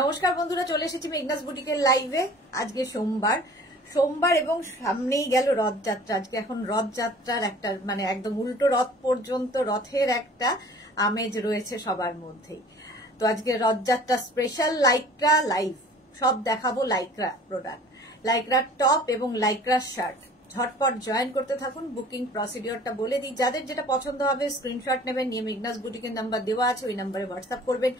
নমস্কার বন্ধুরা, চলে এসেছি মেঘনাস বুটিকের লাইভে। আজকে সোমবার এবং সামনেই গেল রথযাত্রা। আজকে এখন রথযাত্রার একটা মানে একদম উল্টো রথ পর্যন্ত রথের একটা আমেজ রয়েছে সবার মধ্যেই। তো আজকে রথযাত্রা স্পেশাল লাইক্রা লাইভ সব দেখাবো। লাইক্রা প্রোডাক্ট, লাইক্রার টপ এবং লাইক্রার শার্ট। ঝটপট জয়েন করতে থাকুন। বুকিং প্রসিডিওরটা বলে দিই, যাদের যেটা পছন্দ হবে স্ক্রিনশট নেবেন, নিয়ে মেঘনাস বুটিকের নাম্বার দেওয়া আছে, ওই নাম্বারে হোয়াটসঅ্যাপ করবেন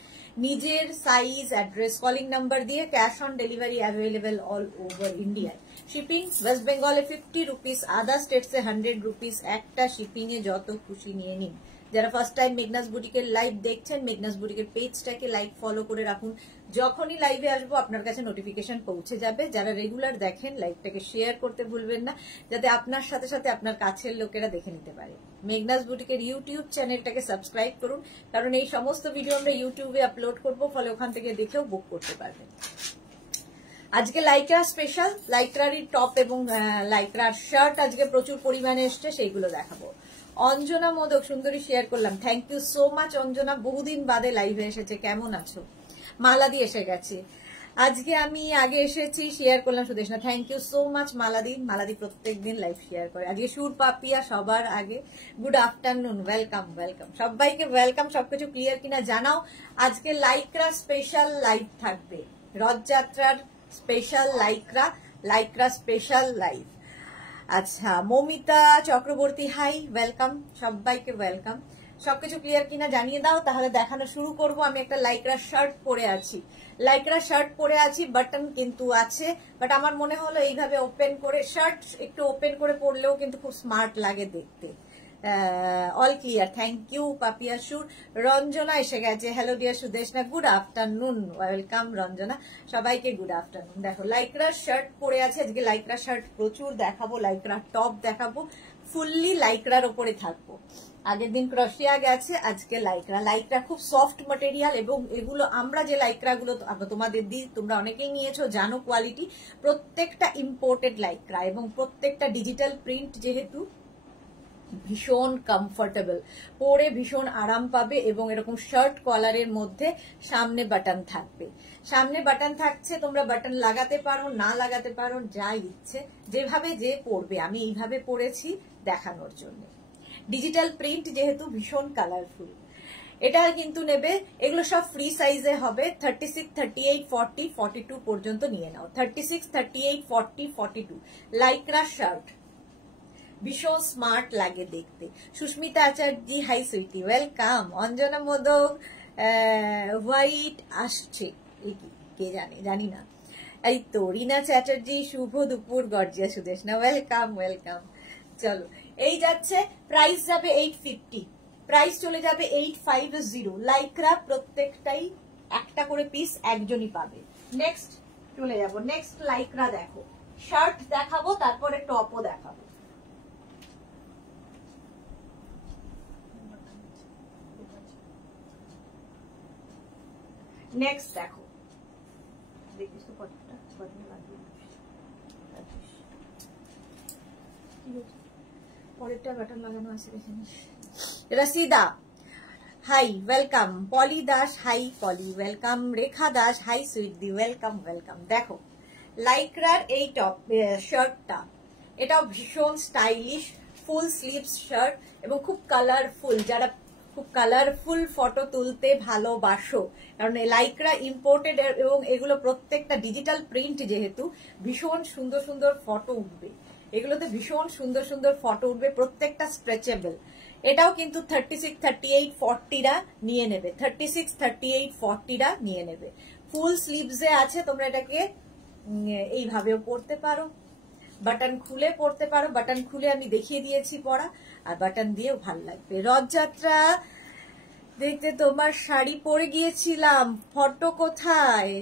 নিজের সাইজ, অ্যাড্রেস, কলিং নাম্বার দিয়ে। Cash on delivery available all over ইন্ডিয়ায়। শিপিং ওয়েস্ট বেঙ্গলে 50 রুপিস, আদার স্টেটসে 100 রুপিস। একটা শিপিং এ যত খুশি নিয়ে নিন। যারা ফার্স্ট টাইম মেঘনাস বুটিকের লাইভ দেখছেন, মেঘনাস বুটিকের পেজটাকে লাইক ফলো করে রাখুন। যখনই লাইভে আসবো আপনার কাছে নোটিফিকেশন পৌঁছে যাবে। যারা রেগুলার দেখেন, লাইভটাকে শেয়ার করতে ভুলবেন না, যাতে আপনার সাথে সাথে আপনার কাছের লোকেরা দেখে নিতে পারে। মেঘনাস বুটিকের ইউটিউব চ্যানেলটাকে সাবস্ক্রাইব করুন, কারণ এই সমস্ত ভিডিও আমরা ইউটিউবে আপলোড করবো, ফলে ওখান থেকে দেখেও বুক করতে পারবেন। আজকে লাইক্রা স্পেশাল, লাইক্রারই টপ এবং লাইক্রার শার্ট আজকে প্রচুর পরিমাণে এসছে, সেইগুলো দেখাবো। অঞ্জনা মোদক সুন্দরী শেয়ার করলাম, thank you so much Anjana, বহুদিন বাদে লাইভে এসেছে, কেমন আছো? মালাদি এসে গেছে, আজকে আমি আগে এসেছি, শেয়ার করলাম Sudeshna, thank you so much মালাদি প্রত্যেকদিন লাইভ শেয়ার করে। আজকে সুর পাপিয়া সবার আগে, গুড আফটারনুন, ওয়েলকাম ওয়েলকাম সবাইকে, ওয়েলকাম। সবকিছু ক্লিয়ার কিনা জানাও। আজকে লাইক্রা স্পেশাল লাইভ থাকবে, রথযাত্রার স্পেশাল লাইক্রা স্পেশাল লাইভ। আচ্ছা, মমিতা চক্রবর্তী হাই, ওয়েলকাম, সবাইকে ওয়েলকাম। সবকিছু ক্লিয়ার কিনা জানিয়ে দাও, তাহলে দেখানো শুরু করব। আমি একটা লাইক্রা শার্ট পরে আছি, বাটন কিন্তু আছে, বাট আমার মনে হলো এইভাবে ওপেন করে, শার্ট একটু ওপেন করে পরলেও কিন্তু খুব স্মার্ট লাগে দেখতে। All clear, thank you Papiya Sur. Ranjana এসে গেছে, hello dear Sudeshna, good afternoon, welcome Ranjana, সবাইকে গুড আফটারনুন। দেখো লাইক্রার শার্ট পরে আছে, আজকে লাইক্রা শার্ট প্রচুর দেখাবো, লাইক্রা টপ দেখাবো, ফুললি লাইক্রার ওপরে থাকবো। আগের দিন ক্রশিয়া গেছে, আজকে লাইক্রা খুব সফট ম্যাটেরিয়াল, এবং এগুলো আমরা যে লাইক্রা গুলো তোমাদের দিই, তোমরা অনেকেই নিয়েছো, জানো কোয়ালিটি। প্রত্যেকটা ইম্পোর্টেড লাইক্রা এবং প্রত্যেকটা ডিজিটাল প্রিন্ট, যেহেতু ভীষণ কমফোর্টেবল, পরে ভীষণ আরাম পাবে। এবং এরকম শার্ট কলারের মধ্যে সামনে বাটন থাকবে, সামনে বাটন থাকছে, তোমরা বাটন লাগাতে পারো, না লাগাতে পারো, যা ইচ্ছে, যেভাবে যে পরবে। আমি এইভাবে পরেছি দেখানোর জন্য। ডিজিটাল প্রিন্ট যেহেতু, ভীষণ কালারফুল। এটা কিন্তু নেবে, এগুলো সব ফ্রি সাইজে হবে। 36, 38, 40, 42 পর্যন্ত নিয়ে নাও। 36, 38, 40, 42 লাইক্রা শার্ট, ভীষণ স্মার্ট লাগে দেখতে। Susmita Acharya hi sweetie, welcome. Anjana Modak white আসছে, কে জানি না। এই তো রিনা চ্যাটার্জি, শুভ দুপুর গর্জিয়া সুদেশনা, ওয়েলকাম ওয়েলকাম। চলো, এই যাচ্ছে, প্রাইস যাবে 850, প্রাইস চলে যাবে 850। লাইক্রা প্রত্যেকটাই একটা করে পিস একজনই পাবে। নেক্সট চলে যাব, নেক্সট লাইক্রা দেখো, শার্ট দেখাবো, তারপরে টপও দেখাবো। নেক্সট দেখো, দেখিস তো কতটা পরেরটা বাটন লাগানো আছে, দেখে নিস। Rashida hi, welcome. Poli Das hi, Poli welcome. Rekha Das hi sweetie, welcome welcome. দেখো লাইক্রার এই টপ শার্টটা, এটাও ভীষণ স্টাইলিশ, ফুল স্লিভস শার্ট এবং খুব কালারফুল। যারা খুব কালারফুল ফটো তুলতে ভালোবাসো, কারণ লাইক্রা ইম্পোর্টেড এবং এগুলো প্রত্যেকটা ডিজিটাল প্রিন্ট, যেহেতু ভীষণ সুন্দর সুন্দর ফটো উঠবে এগুলোতে, ভীষণ সুন্দর সুন্দর ফটো উঠবে, প্রত্যেকটা স্ট্রেচেবল। এটাও কিন্তু 36, 38, 40রা নিয়ে নেবে, 36, 38, 40রা নিয়ে নেবে। ফুল স্লিভসে আছে, তোমরা এটাকে এইভাবেও পরতে পারো, বাটন খুলে পরতে পারো। বাটন খুলে আমি দেখিয়ে দিয়েছি পরা, আর বাটন দিয়েও ভাল লাগবে। রথযাত্রা দেখতে তোমার শাড়ি পরে গিয়েছিলাম, ফটো কোথায়?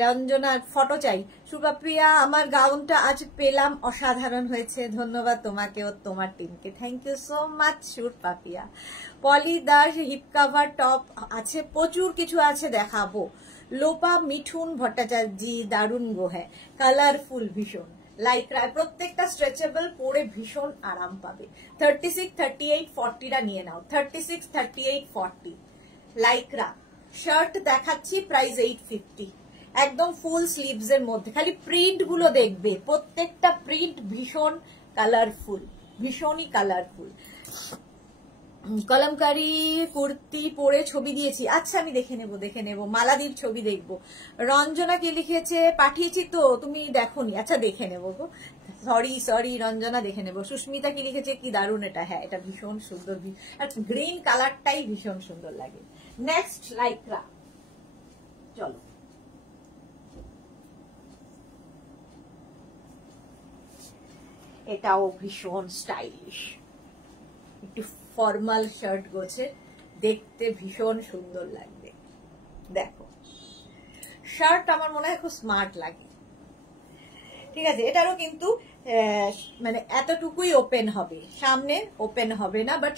রঞ্জনা ফটো চাই। সুপ্রিয়া, আমার গাউনটা আজ পেলাম, অসাধারণ হয়েছে, ধন্যবাদ তোমাকে ও তোমার টিমকে, thank you so much Supriya. Poli Das hip cover top আছে, প্রচুর কিছু আছে, দেখাবো। লোপা মিঠুন ভট্টাচার্য, দারুণ গো, হ্যাঁ কালারফুল ভীষণ। লাইক্রা প্রত্যেকটা স্ট্রেচেবল, পরে ভীষণ আরাম পাবে। 36, 38, 40রা নিয়ে নাও, 36, 38, 40 লাইক্রা। শার্ট দেখাচ্ছি, প্রাইস 850, একদম ফুল স্লিভস এর মধ্যে। খালি প্রিন্ট গুলো দেখবে, প্রত্যেকটা প্রিন্ট ভীষণ কালারফুল, ভীষণই কালারফুল। কলমকারি কুর্তি পরে ছবি দিয়েছি, আচ্ছা আমি দেখে নেব। মালাদির ছবি দেখবো। রঞ্জনা কি লিখেছে পাঠিয়েছি তো, তুমি দেখোনি, আচ্ছা দেখে নেবো গো, সরি রঞ্জনা, দেখে নেবো। সুস্মিতা কি লিখেছে, কি দারুণ এটা, হ্যাঁ এটা ভীষণ সুন্দর, আর গ্রিন কালারটাই ভীষণ সুন্দর লাগে। নেক্সট লাইক্রা, চলো এটাও ভীষণ স্টাইলিশ, একটু ফর্মাল শার্ট গোছে, দেখতে ভীষণ সুন্দর লাগবে। দেখো শার্ট আমার মনে হয় খুব স্মার্ট লাগে, ঠিক আছে। এটারও কিন্তু মানে এতটুকুই ওপেন হবে, সামনে ওপেন হবে না, বাট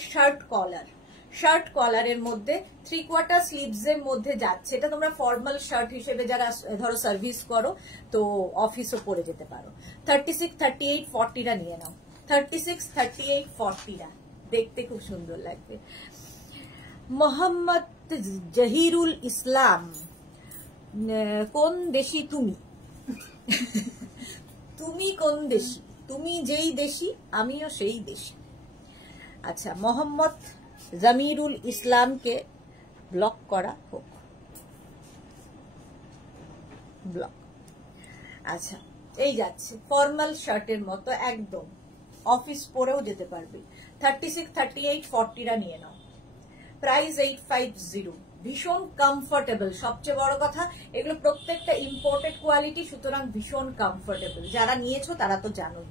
শার্ট কলারের মধ্যে 3/4 স্লিভস এর মধ্যে যাচ্ছে। এটা তোমরা ফর্মাল শার্ট হিসেবে যারা ধরো সার্ভিস করো, তো অফিসও পরে যেতে পারো। 36, 38, 40টা নিয়ে নাও, 36, 38, 40টা দেখতে খুব সুন্দর লাগবে। মোহাম্মদ জহিরুল ইসলাম, কোন দেশি তুমি? তুমি কোন দেশি? তুমি যেই দেশি আমিও সেই দেশি। আচ্ছা, মোহাম্মদ জামিরুল ইসলামকে ব্লক করা হোক, ব্লক। আচ্ছা, এই যাচ্ছে ফর্মাল শার্টের মতো, একদম অফিস পরেও যেতে পারবে। 36, 38, 40টা নিয়ে নাও, প্রাইস 850, ভীষণ কমফোর্টেবল। সবচেয়ে বড় কথা, এগুলো প্রত্যেকটা ইম্পোর্টেড কোয়ালিটি, সুতরাং ভীষণ কমফোর্টেবল। যারা নিয়েছো তারা তো জানোই।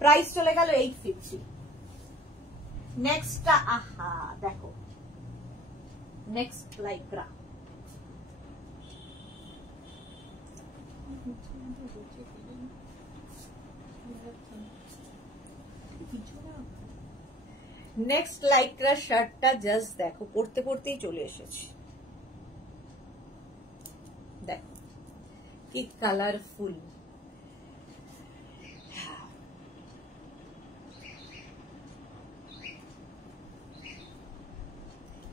প্রাইস চলে গেল 850। নেক্সটটা, আহা দেখো, নেক্সট লাইক্রা, নেক্সট লাইক্রা শার্টটা জাস্ট দেখো, পড়তে পড়তেই চলে এসেছে। দেখো কি কালারফুল,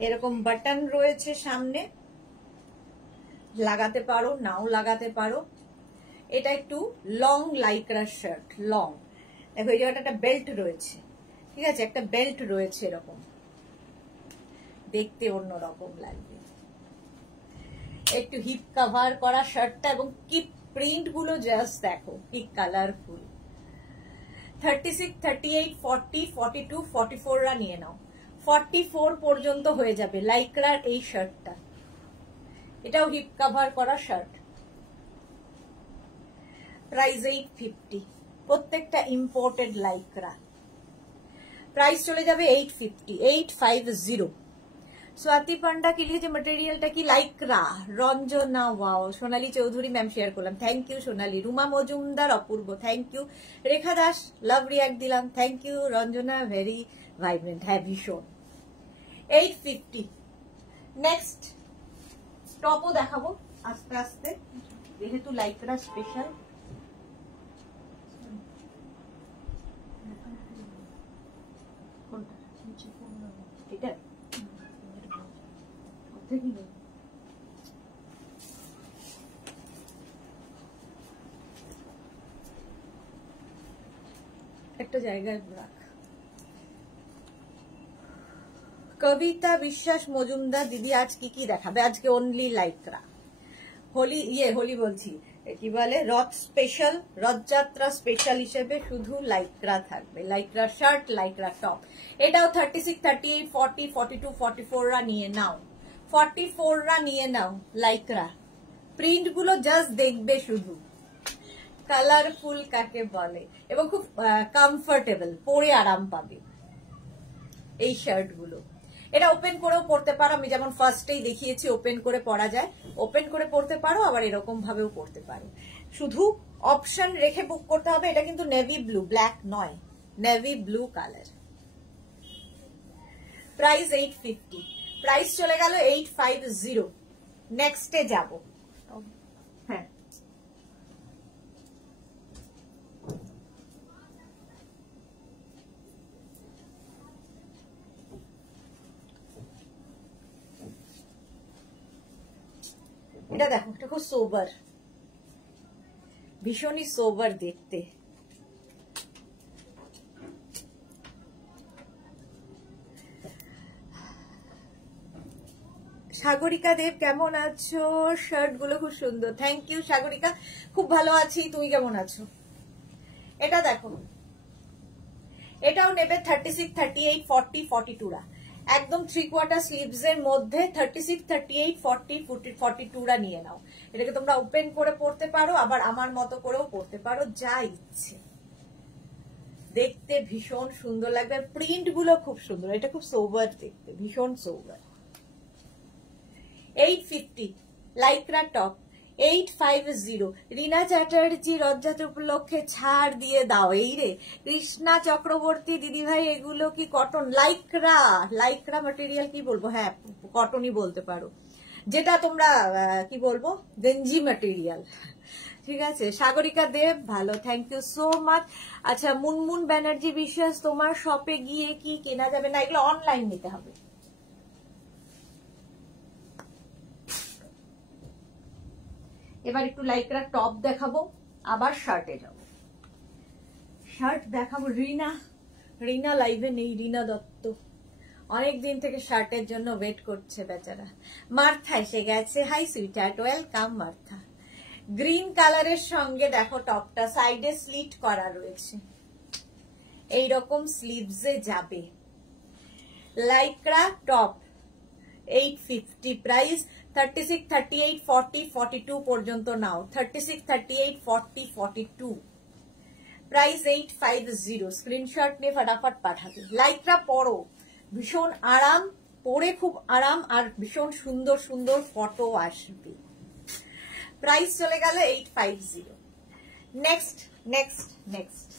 এরকম বাটন রয়েছে সামনে, লাগাতে পারো নাও লাগাতে পারো। এটা একটু লং লাইক্রা শার্ট, লং। দেখো এই জায়গাটা একটা বেল্ট রয়েছে, ঠিক আছে, একটা বেল্ট রয়েছে, এরকম দেখতে অন্যরকম লাগবে। একটু হিপ কভার করা শার্টটা, এবং কি প্রিন্ট গুলো জাস্ট দেখো, কি কালারফুল। 36, 38, 40, 42, 44রা নিয়ে নাও, 44 পর্যন্ত হয়ে যাবে লাইক্রার এই শার্টটা। এটাও হিপ কভার করা শার্ট, প্রাইস 850, প্রত্যেকটা ইম্পোর্টেড লাইক্রা। প্রাইস চলে যাবে 850, 850। স্বাতি পান্ডা কি লিখেছে, মেটেরিয়ালটা কি Lycra. Ranjana, wow. Sonali Chowdhury ma'am share করলাম, থ্যাংক ইউ সোনালী। রুমা মজুমদার, অপূর্ব, thank you. Rekha Das, love react দিলাম, thank you. Ranjana, very vibrant, হ্যাঁ ভীষণ। 850। নেক্সট টপও দেখাবো আস্তে আস্তে, যেহেতু লাইক্রা স্পেশাল। এটা একটা জায়গায় রাখ। কবিতা বিশ্বাস মজুমদার, দিদি আজ কি কি দেখাবে? আজকে অনলি লাইক্রা। হোলি বলছি, কি বলে, রথ স্পেশাল, রথযাত্রা স্পেশাল হিসেবে শুধু লাইক্রা থাকবে। Lycra shirt, Lycra top. এটাও 36, 38, 40, 42, 44রা নিয়ে নাও, 44রা নিয়ে নাও লাইক্রা। প্রিন্ট গুলো জাস্ট দেখবে শুধু, কালারফুল কাকে বলে, এবং খুব কমফোর্টেবল, পরে আরাম পাবে এই শার্ট গুলো। এটা ওপেন করেও পড়তে পারো, আমি যেমন ফার্স্টেই দেখিয়েছি ওপেন করে পরা যায়, ওপেন করে পড়তে পারো, আবার এরকম ভাবেও পড়তে পারো। শুধু অপশন রেখে বুক করতে হবে। এটা কিন্তু নেভি ব্লু, ব্ল্যাক নয়, navy blue colour. Price 850, price চলে গেল 850। নেক্সটে যাব, হ্যাঁ এটা দেখো, এটা খুব সোবার, ভীষণই সোবার দেখতে। সাগরিকা দেব কেমন আছো? শার্ট গুলো খুব সুন্দর, থ্যাংক ইউ সাগরিকা, খুব ভালো আছি, তুমি কেমন আছো? এটা দেখো, এটাও নেবে 36, 38, 40, 42 একদম 3/4 স্লিভস এর মধ্যে 36, 38, 40, 42 নিয়ে নাও। এটাকে তোমরা ওপেন করে পড়তে পারো, আবার আমার মতো করেও পড়তে পারো, যা ইচ্ছে। দেখতে ভীষণ সুন্দর লাগবে, প্রিন্ট গুলো খুব সুন্দর, এটা খুব সোবার দেখতে, ভীষণ সোবার। 850 লাইক্রা টপ, 850। রীনা চ্যাটার্জি রথযাত্রা উপলক্ষে ছাড় দিয়ে দাও। এই রে কৃষ্ণা চক্রবর্তী দিদি ভাই, এগুলো কি কটন? লাইক্রা, লাইক্রা ম্যাটেরিয়াল কি বলবো, হ্যাঁ কটনই বলতে পারো, যেটা তোমরা কি বলবো, গেঞ্জি ম্যাটেরিয়াল, ঠিক আছে। সাগরিকা দেব ভালো, থ্যাংক ইউ সো মাচ। আচ্ছা, মুনমুন ব্যানার্জি বিশ্বাস, তোমার শপে গিয়ে কি কেনা যাবে না? এগুলো অনলাইন নিতে হবে। এবার একটু লাইক্রা টপ দেখাবো, আবার শার্টে যাব। শার্ট দেখাবো, রিনা লাইভে নেই, রিনা দত্ত অনেকদিন থেকে শার্টের জন্য ওয়েট করছে বেচারা। মার্থা এসে গেছে, hi sweetheart, welcome Martha. Green কালারের সঙ্গে দেখো টপটা সাইডে স্লিট করা রয়েছে, এইরকম স্লিভসে যাবে। লাইক্রা টপ 850, প্রাইস 36, 38, 40, 42 পর্যন্ত নাও। 36, 38, 40, 42, প্রাইস 850। স্ক্রিনশট নিয়ে ফটাফট পাঠাবে। লাইক্রা পরো, ভীষণ আরাম, পরে খুব আরাম, আর ভীষণ সুন্দর সুন্দর ফটো আসবে। প্রাইস চলে গেল 850। নেক্সট নেক্সট নেক্সট,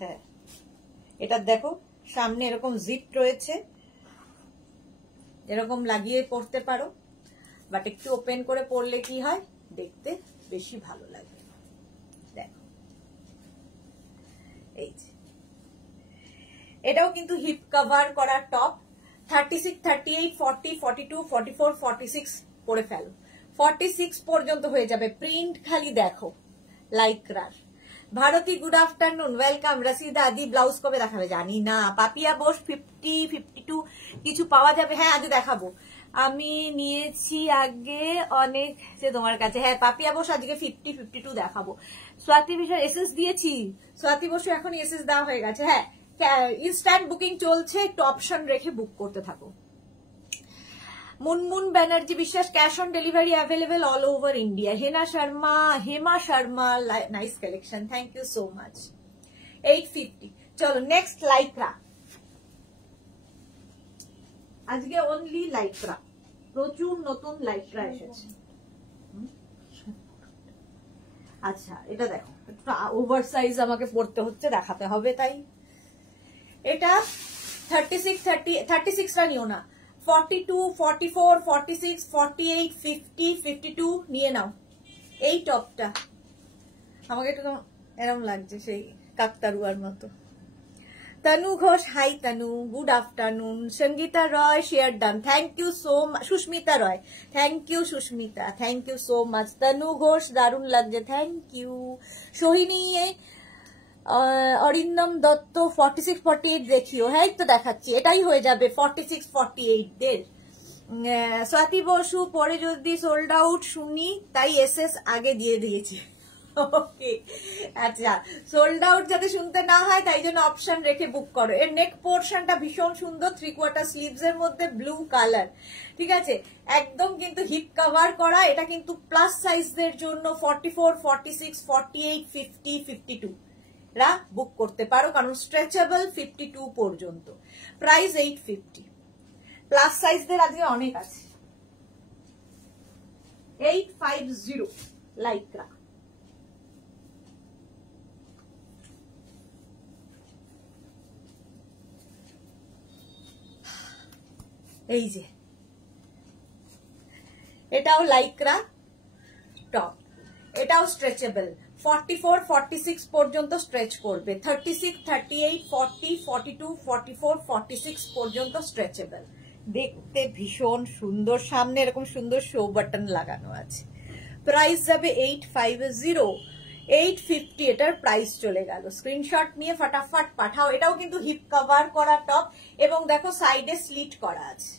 হ্যাঁ এটা দেখো, সামনে এরকম জিপ রয়েছে, এরকম লাগিয়ে পড়তে পারো, বাট একটু ওপেন করে পড়লে কি হয়, দেখতে বেশি ভালো লাগে। দেখো এই যে, এটাও কিন্তু হিপ কভার করা টপ। 36, 38, 40, 42, 44, 46 পরে ফেলো, 46 পর্যন্ত হয়ে যাবে। প্রিন্ট খালি দেখো লাইক্রার। Bharati good afternoon, welcome. Rashida আদি ব্লাউজ কবে দেখাবে জানি না। পাপিয়া বোস 50, 52 কিছু পাওয়া যাবে? হ্যাঁ আজ দেখাবো, আমি নিয়েছি আগে অনেক যে তোমার কাছে। হ্যাঁ পাপিয়া বোস আজকে 50, 52 দেখাবো। স্বাতি বিষয় এসএস দিয়েছি, স্বাতি বসু এখন এসএস দেওয়া হয়ে গেছে। হ্যাঁ ইনস্ট্যান্ট বুকিং চলছে, একটু অপশন রেখে বুক করতে থাকো। Munmun Banerjee Biswas, cash on delivery available all over India. Hema Sharma, nice collection, thank you so much. 850। চলো নেক্সট লাইক্রা, আজকে অনলি লাইক্রা, প্রচুর নতুন লাইক্রা এসেছে। আচ্ছা এটা দেখো, ওভার সাইজ আমাকে পড়তে হচ্ছে, দেখাতে হবে, তাই এটা 36, 36টা নিও না, 42, 44, 46, 48, 50, 52 নিয়ে নাও। এই টপটা আমাকে একটু এরকম লাগছে, সেই কাকতারুয়ার মতো। Tanu Ghosh, hi Tanu, good afternoon. Sangita Roy, share done, thank you so much. Susmita Roy, thank you Susmita, thank you so much. Tanu Ghosh, দারুণ লাগছে, থ্যাংক ইউ। সোহিনী, অরিন্দম দত্ত 46, 48 দেখিও। হ্যাঁ তো দেখাচ্ছি, এটাই হয়ে যাবে 46, 48 দের। স্বাতি বসু, পরে যদি সোল্ড আউট শুনি তাই এসএস আগে দিয়ে দিয়েছি। ওকে আচ্ছা, সোল্ড আউট যাতে শুনতে না হয় তাই জন্য অপশন রেখে বুক করো। এর নেক পোর্শনটা ভীষণ সুন্দর, 3/4 স্লিভস এর মধ্যে ব্লু কালার, ঠিক আছে, একদম কিন্তু হিপ কভার করা। এটা কিন্তু প্লাস সাইজদের জন্য 44, 46, 48, 50, 52 রা বুক করতে পারো, কারণ স্ট্রেচেবল 52 পর্যন্ত। প্রাইস 850। প্লাস সাইজদের আজকে অনেক আছে। 850 লাইক্রা। এই যে এটাও লাইক্রা টপ, এটাও স্ট্রেচেবল 44, 46 পর্যন্ত স্ট্রেচ করবে। 36, 38, 40, 42, 44, 46 পর্যন্ত স্ট্রেচেবল। দেখতে ভীষণ সুন্দর, সামনে এরকম সুন্দর শো বাটন লাগানো আছে। প্রাইস যাবে 850, 850 এটার প্রাইস চলে গেল। স্ক্রিনশট নিয়ে ফটাফট পাঠাও। এটাও কিন্তু হিপ কভার করা টপ এবং দেখো সাইডে স্লিট করা আছে।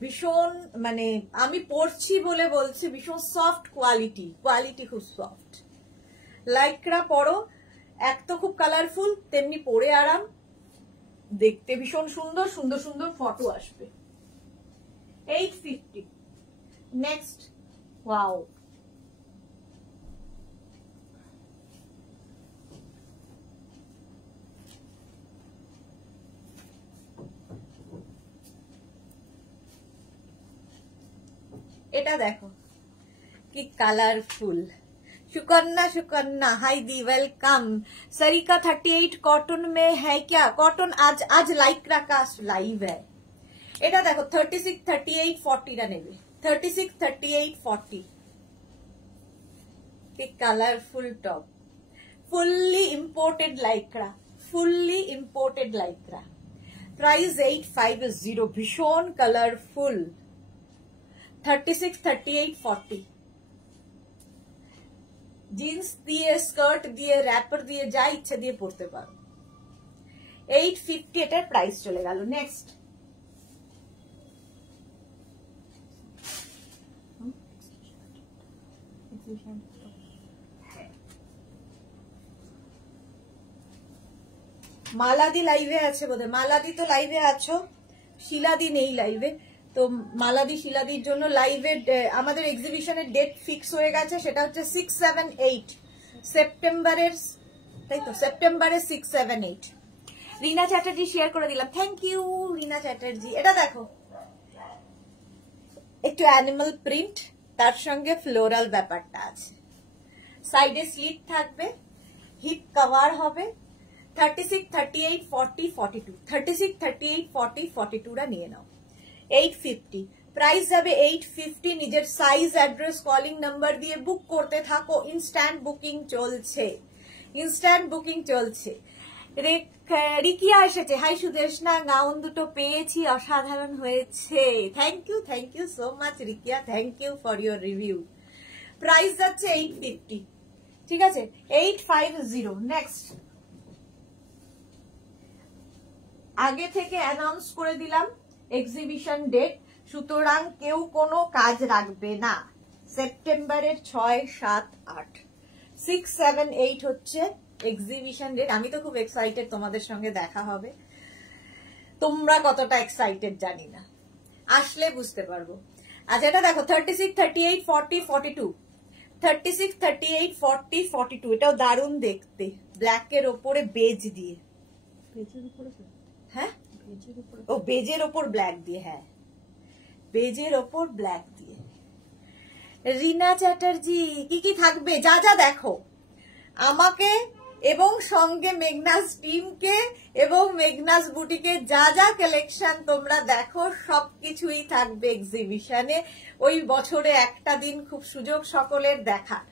ভীষণ মানে আমি পরছি বলে বলছি, ভীষণ সফট কোয়ালিটি, কোয়ালিটি খুব সফট। লাইক্রা পরো, এক তো খুব কালারফুল, তেমনি পরে আরাম, দেখতে ভীষণ সুন্দর, সুন্দর সুন্দর ফটো আসবে। 850। নেক্সট, ওয়াও, এটা দেখো কি কালারফুল। सुकन्ना, सुकन्ना हाय दी, वेलकम। सरिका 38 कॉटन में है क्या? कॉटन आज लाइक्रा का लाइव है। এটা দেখো 36, 38, 40 টা নেবে। 36, 38, 40 কি colourful top, fully imported Lycra, fully imported Lycra. Price 850, ভীষণ কালারফুল। 36, 38, 40 জিন্স দিয়ে, স্কার্ট দিয়ে, র্যাপার দিয়ে, যা ইচ্ছা দিয়ে পরতে পারো। 850 এটার প্রাইস চলে গেল। নেক্সট, মালাদি লাইভে আছে বোধহয়। মালাদি তো লাইভে আছো, শিলাদি নেই লাইভে। তো মালাদি শিলাদির জন্য লাইভে আমাদের এক্সিবিশনের ডেট ফিক্স হয়ে গেছে, সেটা হচ্ছে 6, 7, 8 সেপ্টেম্বরের, তাই তো, সেপ্টেম্বরের 6, 7, 8। রিনা চ্যাটার্জি শেয়ার করে দিলাম, থ্যাংক ইউ রিনা চ্যাটার্জি। এটা দেখো একটু অ্যানিমাল প্রিন্ট, তার সঙ্গে ফ্লোরাল ব্যাপারটা আছে, সাইডে স্লিট থাকবে, হিপ কভার হবে। 36, 38, 40, 42, 36, 38, 40, 42 টা নিয়ে নাও। 850 প্রাইস যাবে 850। নিজের সাইজ, অ্যাড্রেস, কলিং নাম্বার দিয়ে বুক করতে থাকো। ইনস্ট্যান্ট বুকিং চলছে, ইনস্ট্যান্ট বুকিং চলছে। রিকিয়া এসেছে, হাই সুদেশনা, গাউন দুটো পেয়েছি, অসাধারণ হয়েছে। Thank you so much Rikiya, thank you for your review. Price যাচ্ছে 850, ঠিক আছে, 850। নেক্সট, আগে থেকে অ্যানাউন্স করে দিলাম এক্সিবিশন ডেট, সুতরাং কেউ কোনো কাজ রাখবে না। সেপ্টেম্বরের 6, 7, 8, 6, 7, 8 হচ্ছে এক্সিবিশন ডেট। আমি তো খুব এক্সাইটেড, তোমাদের সঙ্গে দেখা হবে। তোমরা কতটা এক্সাইটেড জানি না, আসলে বুঝতে পারবো। আচ্ছা, এটা দেখো 36, 38, 40, 42, 36, 38, 40, 42 এটাও দারুণ দেখতে, ব্ল্যাকের ওপরে বেজ দিয়ে। হ্যাঁ, ও বেজের ওপর ব্ল্যাক দিয়ে, হ্যাঁ বেজের ওপর ব্ল্যাক দিয়ে। রিনা চ্যাটার্জি, কি কি থাকবে যা যা দেখো, আমাকে এবং সঙ্গে মেঘনাস টিমকে এবং মেঘনাস বুটিকে যা যা কালেকশন তোমরা দেখো সবকিছুই থাকবে এক্সিবিশনে। ওই বছরে একটা দিন খুব সুযোগ সকলের দেখার।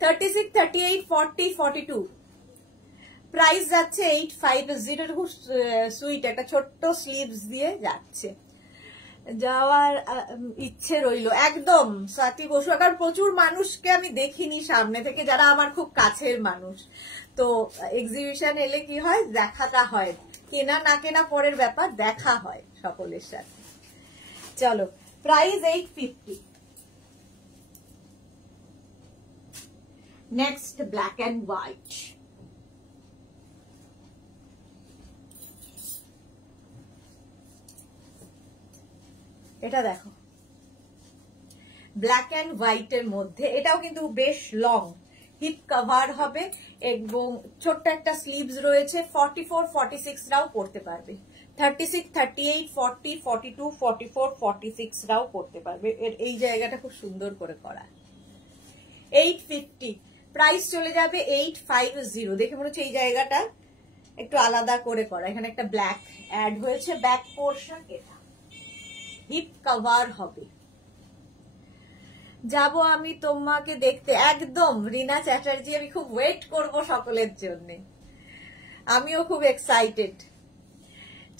36, 38, 40, 42 প্রাইস যাচ্ছে 850। খুব সুইট একটা ছোট্ট স্লিভস দিয়ে যাচ্ছে, যাওয়ার ইচ্ছে রইলো একদম। স্বাতি বসু, কারণ প্রচুর মানুষকে আমি দেখিনি সামনে থেকে, যারা আমার খুব কাছের মানুষ। তো এক্সিবিশন এলে কি হয়, দেখাটা হয়, কেনা না কেনা পরের ব্যাপার, দেখা হয় সকলের সাথে। চলো, price 850। Next, black and white. এটা দেখো ব্ল্যাক অ্যান্ড হোয়াইট এর মধ্যে, এটাও কিন্তু বেশ লং, হিপ কভার হবে এবং ছোট্ট একটা স্লিভস রয়েছে। 44, 46 রাও পরতে পারবে। 36, 38, 40, 42, 44, 46 রাও পরতে পারবে। এর এই জায়গাটা খুব সুন্দর করে করা। 850 প্রাইস চলে যাবে 850। দেখে মনে হচ্ছে এই জায়গাটা একটু আলাদা করে করা। এখানে একটা ব্ল্যাক অ্যাড হয়েছে, ব্যাক পোর্শন, এটা হিপ কভার হবে। যাব আমি তোমাকে দেখতে, একদম রিনা চ্যাটার্জি, আমি খুব ওয়েট করব সকলের জন্য, আমিও খুব এক্সাইটেড।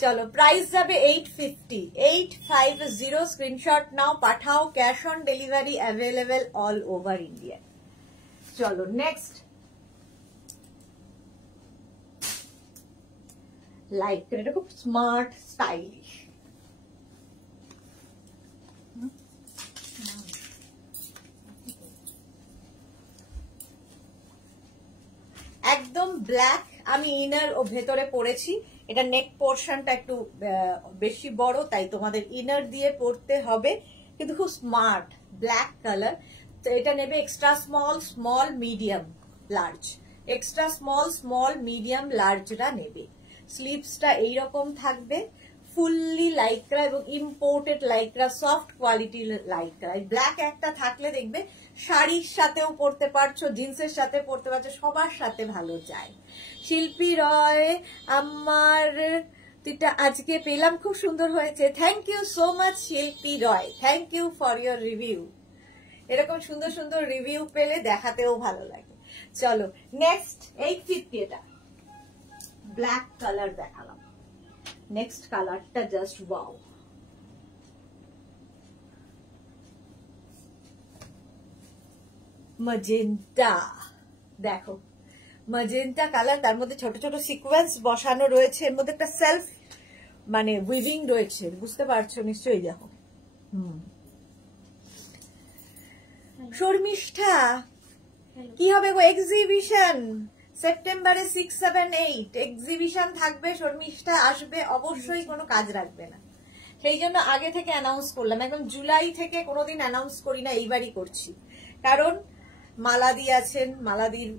চলো, প্রাইস যাবে 850, 850। Screenshot now, Pathao, cash on delivery available all over India. চলো নেক্সট, লাইক এটা খুব স্মার্ট স্টাইলিশ, একদম ব্ল্যাক। আমি ইনার ও ভেতরে পরেছি, এটা নেক পোর্শনটা একটু বেশি বড়, তাই তোমাদের ইনার দিয়ে পরতে হবে, কিন্তু খুব স্মার্ট ব্ল্যাক কালার। তো এটা নেবে extra small, small, medium, large, extra small, small, medium, লার্জরা নেবে। স্লিভসটা এইরকম থাকবে, ফুললি লাইক্রা এবং ইম্পোর্টেড লাইক্রা, সফট কোয়ালিটির লাইক্রা। ব্ল্যাক একটা থাকলে দেখবে শাড়ির সাথেও পরতে পারছো, জিন্সের সাথে পরতে পারছো, সবার সাথে ভালো যায়। শিল্পী রয়, আমার এটা আজকে পেলাম, খুব সুন্দর হয়েছে, thank you so much Shilpi Roy, thank you for your review. এরকম সুন্দর সুন্দর রিভিউ পেলে দেখাতেও ভালো লাগে। চলো নেক্সট, 850, এটা ব্ল্যাক কালার দেখালাম, নেক্সট কালারটা জাস্ট ওয়াও, ম্যাজেন্টা। দেখো ম্যাজেন্টা কালার, তার মধ্যে ছোট ছোট সিকোয়েন্স বসানো রয়েছে, এর মধ্যে একটা সেলফ মানে উইভিং রয়েছে, বুঝতে পারছো নিশ্চয়ই। দেখো শর্মিষ্ঠা, কি হবে গো? এক্সিবিশন সেপ্টেম্বরে 6, 7, 8 এক্সিবিশন থাকবে, শর্মিষ্ঠা আসবে অবশ্যই, কোনো কাজ রাখবে না, সেই জন্য আগে থেকে অ্যানাউন্স করলাম। একদম জুলাই থেকে কোনোদিন অ্যানাউন্স করি না, এইবারই করছি, কারণ মালাদি আছেন, মালাদির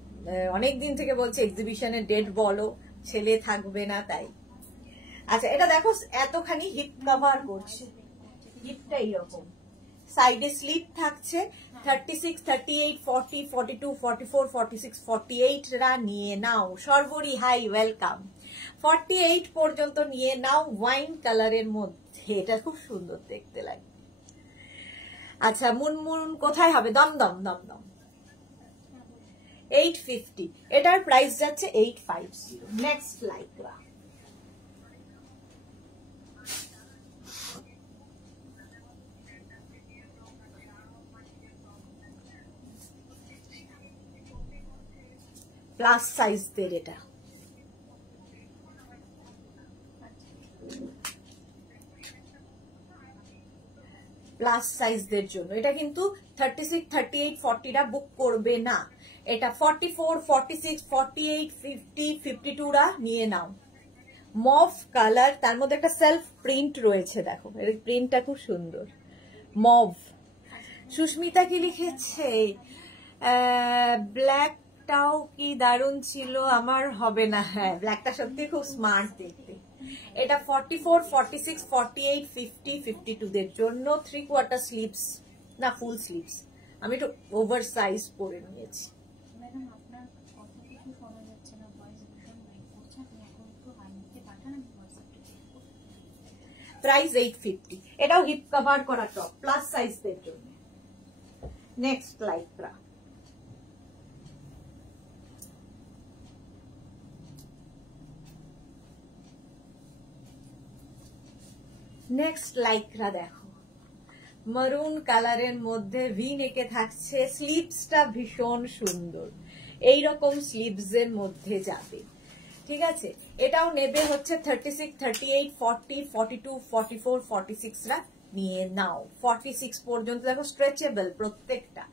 অনেকদিন থেকে বলছে এক্সিবিশনের ডেট বলো, ছেলে থাকবে না তাই। আচ্ছা এটা দেখো, এতখানি হিপ কভার করছে, হিপটা এইরকম, সাইডে স্লিপ থাকছে, 36, 38, 40, 42, 44, 46, 48 রা নিয়ে নাও। সর্বরি হাই, ওয়েলকাম। 48 পর্যন্ত নিয়ে নাও, ওয়াইন কালারের মধ্যে, এটা খুব সুন্দর দেখতে লাগে। আচ্ছা মুনমুন কোথায় হবে? দমদম, দমদম। 850, এটার প্রাইস যাচ্ছে 850। নেক্সট লাইক্রা, প্লাস সাইজদের, এটা প্লাস সাইজদের জন্য, এটা কিন্তু 36, 38, 40 রা বুক করবে না, এটা 44, 46, 48, 50, 52 রা নিয়ে নাও। মভ কালার, তার মধ্যে একটা সেলফ প্রিন্ট রয়েছে, দেখো এর প্রিন্টটা খুব সুন্দর, মভ। সুস্মিতা কি লিখেছে? ব্ল্যাকটাও কি দারুণ ছিল, আমার হবে না। হ্যাঁ ব্ল্যাকটা সত্যি খুব স্মার্ট দেখতে। এটা 44, 46, 48, 50, 52 দের জন্য, 3/4 স্লিভস না ফুল স্লিভস, আমি একটু ওভার সাইজ পরে নিয়েছি। প্রাইস 850, এটাও হিপ কভার করা টপ, প্লাস সাইজদের জন্য। নেক্সট লাইক্রা, নেক্সট লাইক্রা দেখো, মারুন কালারের মধ্যে ভি নেকে থাকছে, স্লিভসটা ভীষণ সুন্দর, এইরকম স্লিভস এর মধ্যে যাবে, ঠিক আছে। এটাও নেবে হচ্ছে 36, 38, 40, 42, 44, 46 রা নিয়ে নাও। 46 পর্যন্ত দেখো, স্ট্রেচেবল প্রত্যেকটা,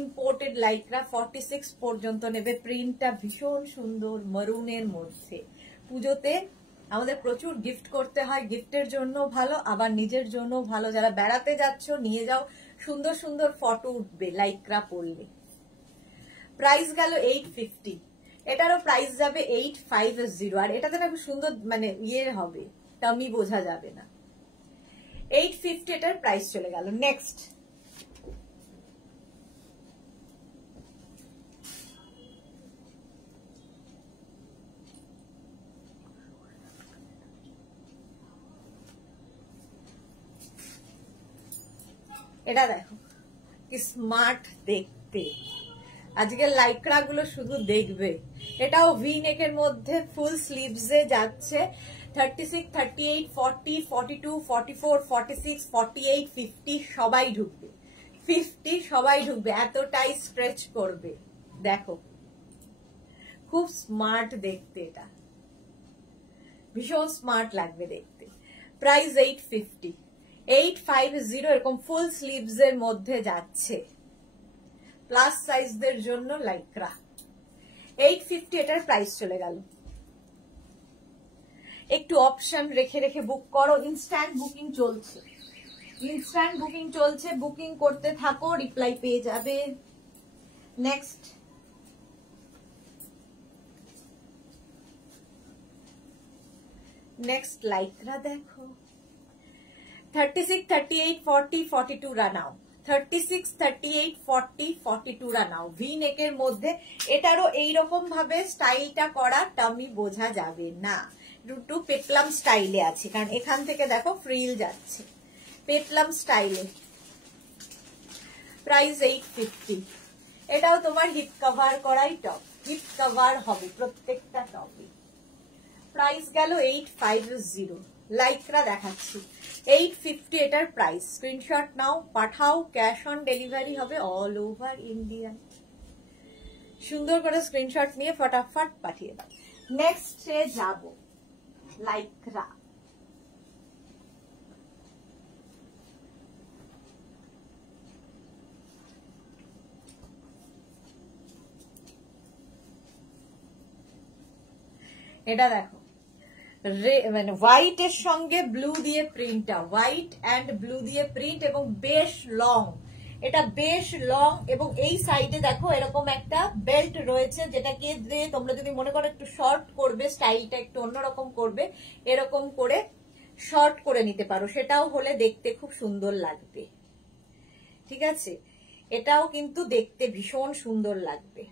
ইম্পোর্টেড লাইক্রা, 46 পর্যন্ত নেবে। প্রিন্টটা ভীষণ সুন্দর মারুনের মধ্যে। পুজোতে আমাদের প্রচুর গিফট করতে হয়, গিফটের জন্য ভালো, আবার নিজের জন্য ভালো। যারা বেড়াতে যাচ্ছ নিয়ে যাও, সুন্দর সুন্দর ফটো উঠবে লাইক্রা পরলে। প্রাইস গেল 850, এটারও প্রাইস যাবে 850। আর এটাতে না খুব সুন্দর মানে ইয়ে হবে, টামি বোঝা যাবে না। 850 এটার প্রাইস চলে গেল। নেক্সট এটা দেখো, কি স্মার্ট দেখতে। আজকের লাইক্রা গুলো শুধু দেখবে। এটাও ভি নেকের মধ্যে ফুল স্লিভসে যাচ্ছে। 36, 38, 40, 42, 44, 46, 48, 50 সবাই ঢুকবে। 50 সবাই ঢুকবে, এতটাই স্ট্রেচ করবে। দেখো খুব স্মার্ট দেখতে, এটা ভীষণ স্মার্ট লাগবে দেখতে। প্রাইস 850, 850 এরকম ফুল স্লিভস এর মধ্যে যাচ্ছে, প্লাস সাইজদের জন্য লাইক্রা। 850 এটার প্রাইস চলে গেল। একটু অপশন রেখে রেখে বুক করো, ইনস্ট্যান্ট বুকিং চলছে, ইনস্ট্যান্ট বুকিং চলছে, বুকিং করতে থাকো, রিপ্লাই পেয়ে যাবে। নেক্সট নেক্সট লাইক্রা দেখো। 36, 38, 40, 42 রানাও। 36, 38, 40, 42 রানাও। ভি নেকের মধ্যে এটারও এইরকম ভাবে স্টাইলটা করা টামি বোঝা যাবে না, একটু পেপলাম স্টাইলে আছে, কারণ এখান থেকে দেখো ফ্রিল যাচ্ছে পেপলাম স্টাইলে। প্রাইস 850। এটাও তোমার হিপ কভার করাই টপ, হিপ কভার হবে প্রত্যেকটা টপে। প্রাইস গেল 850। লাইক্রা দেখাচ্ছি 850 এটার price. Screenshot now, Pathao, cash on delivery হবে অল ওভার ইন্ডিয়া। সুন্দর করে স্ক্রিনশট নিয়ে ফটাফট পাঠিয়ে দাও। নেক্সটে যাব লাইক্রা। এটা দেখো মানে হোয়াইট এর সঙ্গে ব্লু দিয়ে প্রিন্টটা, হোয়াইট অ্যান্ড ব্লু দিয়ে প্রিন্ট, এবং বেশ লং, এটা বেশ লং, এবং এই সাইডে দেখো এরকম একটা বেল্ট রয়েছে, যেটাকে দিয়ে তোমরা যদি মনে করো একটু শর্ট করবে, স্টাইলটা একটু অন্যরকম করবে, এরকম করে শর্ট করে নিতে পারো, সেটাও হলে দেখতে খুব সুন্দর লাগবে। ঠিক আছে, এটাও কিন্তু দেখতে ভীষণ সুন্দর লাগবে।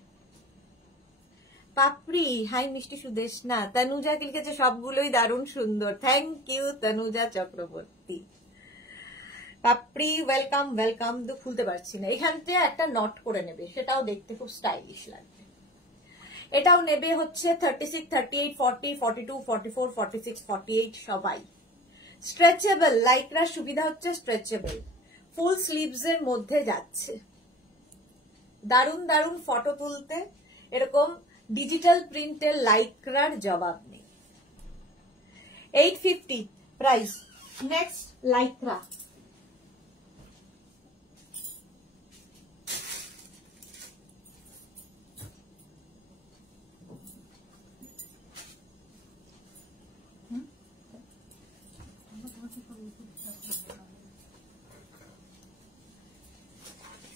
পাপড়ি, হাই মিষ্টি সুদেশনা, তনুজা লিখেছে সবগুলোই দারুণ সুন্দর। Thank you Tanuja Chakraborty. Papri welcome welcome. তো খুলতে পারছি না, এখানটা একটা নট করে নেবে, সেটাও দেখতে খুব স্টাইলিশ লাগবে। এটাও নেবে হচ্ছে 36, 38, 40, 42, 44, 46, 48 সবাই। স্ট্রেচেবল, লাইক্রা সুবিধা হচ্ছে স্ট্রেচেবল, ফুল স্লিভস এর মধ্যে যাচ্ছে, দারুণ দারুণ ফটো তুলতে। এরকম ডিজিটাল প্রিন্টের লাইক্রার জবাব নেই। 850 প্রাইস। Next Lycra.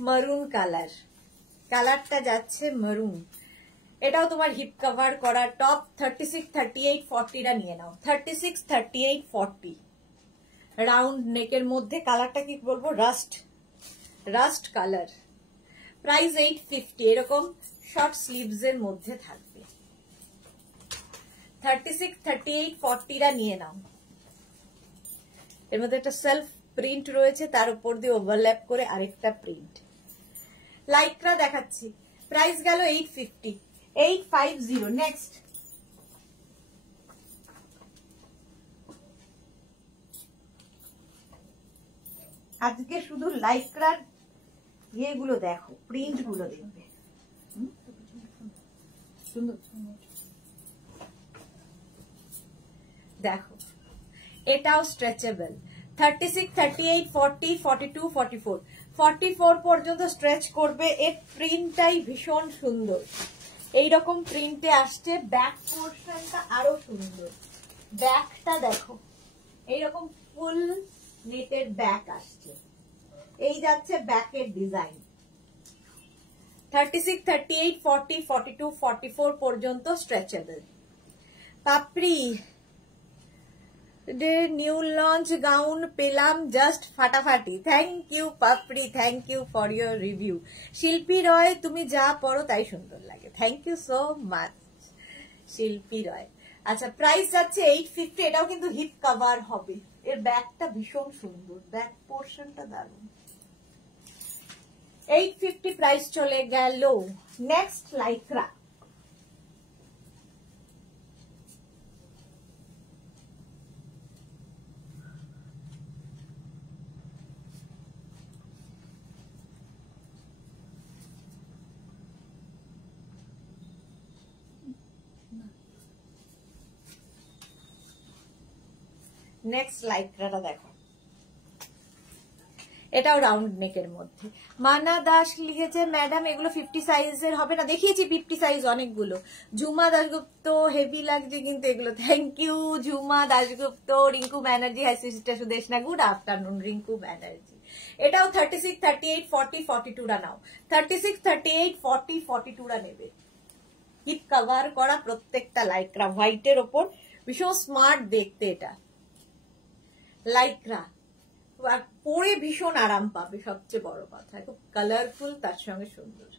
মারুন কালার, কালারটা যাচ্ছে মারুন। এটাও তোমার হিপ কভার করা টপ। 36, 38, 40টা নিয়ে নাও। 36, 38, 40 রাউন্ড নেকের মধ্যে, কালারটা কি বলবো, রাস্ট কালার। প্রাইস 850। এরকম শর্ট স্লিভস এর মধ্যে থাকবে। 36, 38, 40টা নিয়ে নাও। এর মধ্যে একটা সেলফ প্রিন্ট রয়েছে, তার উপর দিয়ে ওভারল্যাপ করে আরেকটা প্রিন্ট। লাইক্রা দেখাচ্ছি, প্রাইস গেল 850, 850। নেক্সট আজকে শুধু লাইক্রার ইয়েগুলো দেখো, প্রিন্ট গুলো দেখবে, সুন্দর দেখো। এটাও স্ট্রেচেবল। 36, 38, 40, 42, 44, 44 পর্যন্ত স্ট্রেচ করবে। এর প্রিন্টটাই ভীষণ সুন্দর, এইরকম প্রিন্টে আসছে। ব্যাক পোর্শনটা আরো সুন্দর, ব্যাকটা দেখো, এইরকম ফুল নেটের ব্যাক আসছে, এই যাচ্ছে ব্যাকের ডিজাইন। 36, 38, 40, 42, 44 পর্যন্ত stretchable. Papri new launch gown পেলাম জাস্ট ফাটাফাটি। Thank you Papri, thank you for your review. Shilpi Roy, তুমি যা পড়ো তাই সুন্দর লাগে। Thank you so much Shilpi রয়। আচ্ছা, প্রাইস যাচ্ছে 850। এটাও কিন্তু হিপ কভার হবে। এর ব্যাকটা ভীষণ সুন্দর, ব্যাক পোর্শনটা দারুণ। 850 প্রাইস চলে গেল। নেক্সট লাইক্রা, নেক্সট লাইক্রাটা দেখো, এটাও রাউন্ড নেকের মধ্যে। মানা দাস লিখেছে ম্যাডাম এগুলো 50 সাইজের হবে না? দেখিয়েছি 50 সাইজ অনেকগুলো। ঝুমা দাশগুপ্ত হেভি লাগছে কিন্তু এগুলো। Thank you Jhuma Dasgupta. Rinku Banerjee, hi sister Sudeshna, good afternoon Rinku Banerjee. এটাও 36, 38, 40, 42টা নাও। 36, 38, 40, 42টা নেবে। হিপ কভার করা প্রত্যেকটা লাইক্রা, হোয়াইটের ওপর, ভীষণ স্মার্ট দেখতে এটা লাইক্রা, পরে ভীষণ আরাম পাবে, সবচেয়ে বড় কথা খুব কালারফুল, তার সঙ্গে সুন্দর।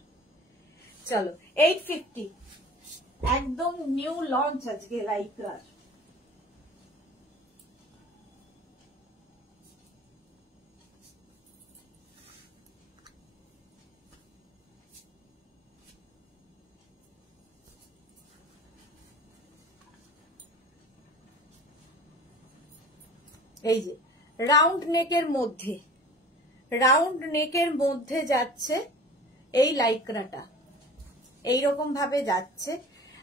চলো 850, একদম নিউ লঞ্চ আজকে লাইক্রার। এই যে রাউন্ড নেকের মধ্যে, রাউন্ড নেকের মধ্যে যাচ্ছে এই লাইক্রাটা, এইরকম ভাবে যাচ্ছে,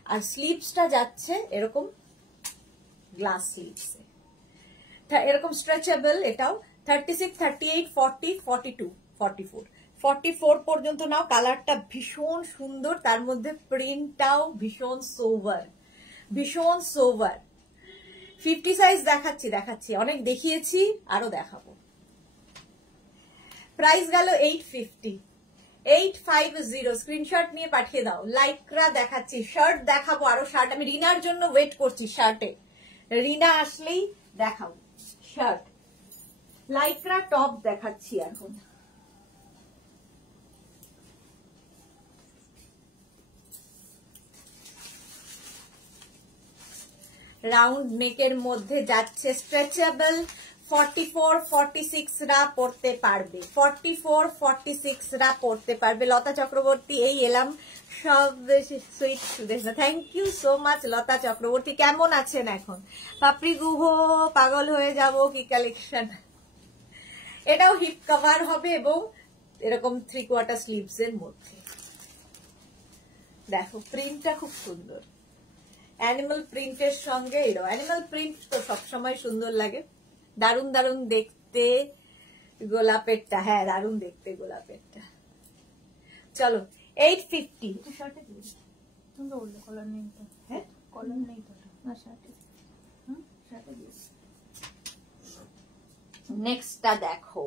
আর স্লিভসটা যাচ্ছে এরকম গ্লাস স্লিভসে, এরকম স্ট্রেচেবল। এটাও 36, 38, 40, 42, 44, 44 পর্যন্ত নাও। কালারটা ভীষণ সুন্দর, তার মধ্যে প্রিন্টটাও ভীষণ সোভার, ভীষণ সোভার। 50 সাইজ দেখাচ্ছি, অনেক দেখিয়েছি, আরো দেখাবো। প্রাইস গেল 850, 850। স্ক্রিনশট নিয়ে পাঠিয়ে দাও। লাইক্রা দেখাচ্ছি, শার্ট দেখাবো, আরো শার্ট। আমি রিনার জন্য ওয়েট করছি শার্টে, রিনা আসলেই দেখাবো শার্ট। লাইক্রা টপ দেখাচ্ছি এখন। রাউন্ড নেকের মধ্যে যাচ্ছে, স্ট্রেচেবল। 44, 46 রা পড়তে পারবে, 44, 46 রা পড়তে পারবে। লতা চক্রবর্তী, এই এলাম সব sweet Sudesh, thank you so much Lata Chakraborty. কেমন আছেন এখন? পাপড়ি গুহ, পাগল হয়ে যাব, কি কালেকশন। এটাও হিপ কভার হবে এবং এরকম 3/4 স্লিভস এর মধ্যে। দেখো প্রিন্টটা খুব সুন্দর, অ্যানিমাল প্রিন্টের সঙ্গে এরকম। অ্যানিমাল প্রিন্ট তো সবসময় সুন্দর লাগে, দারুণ দারুণ দেখতে। গোলাপেরটা, হ্যাঁ দারুণ দেখতে গোলাপেরটা। চলো 850। কলার নেই তো, হ্যাঁ কলার নেই তো না শার্টে। নেক্সটটা দেখো,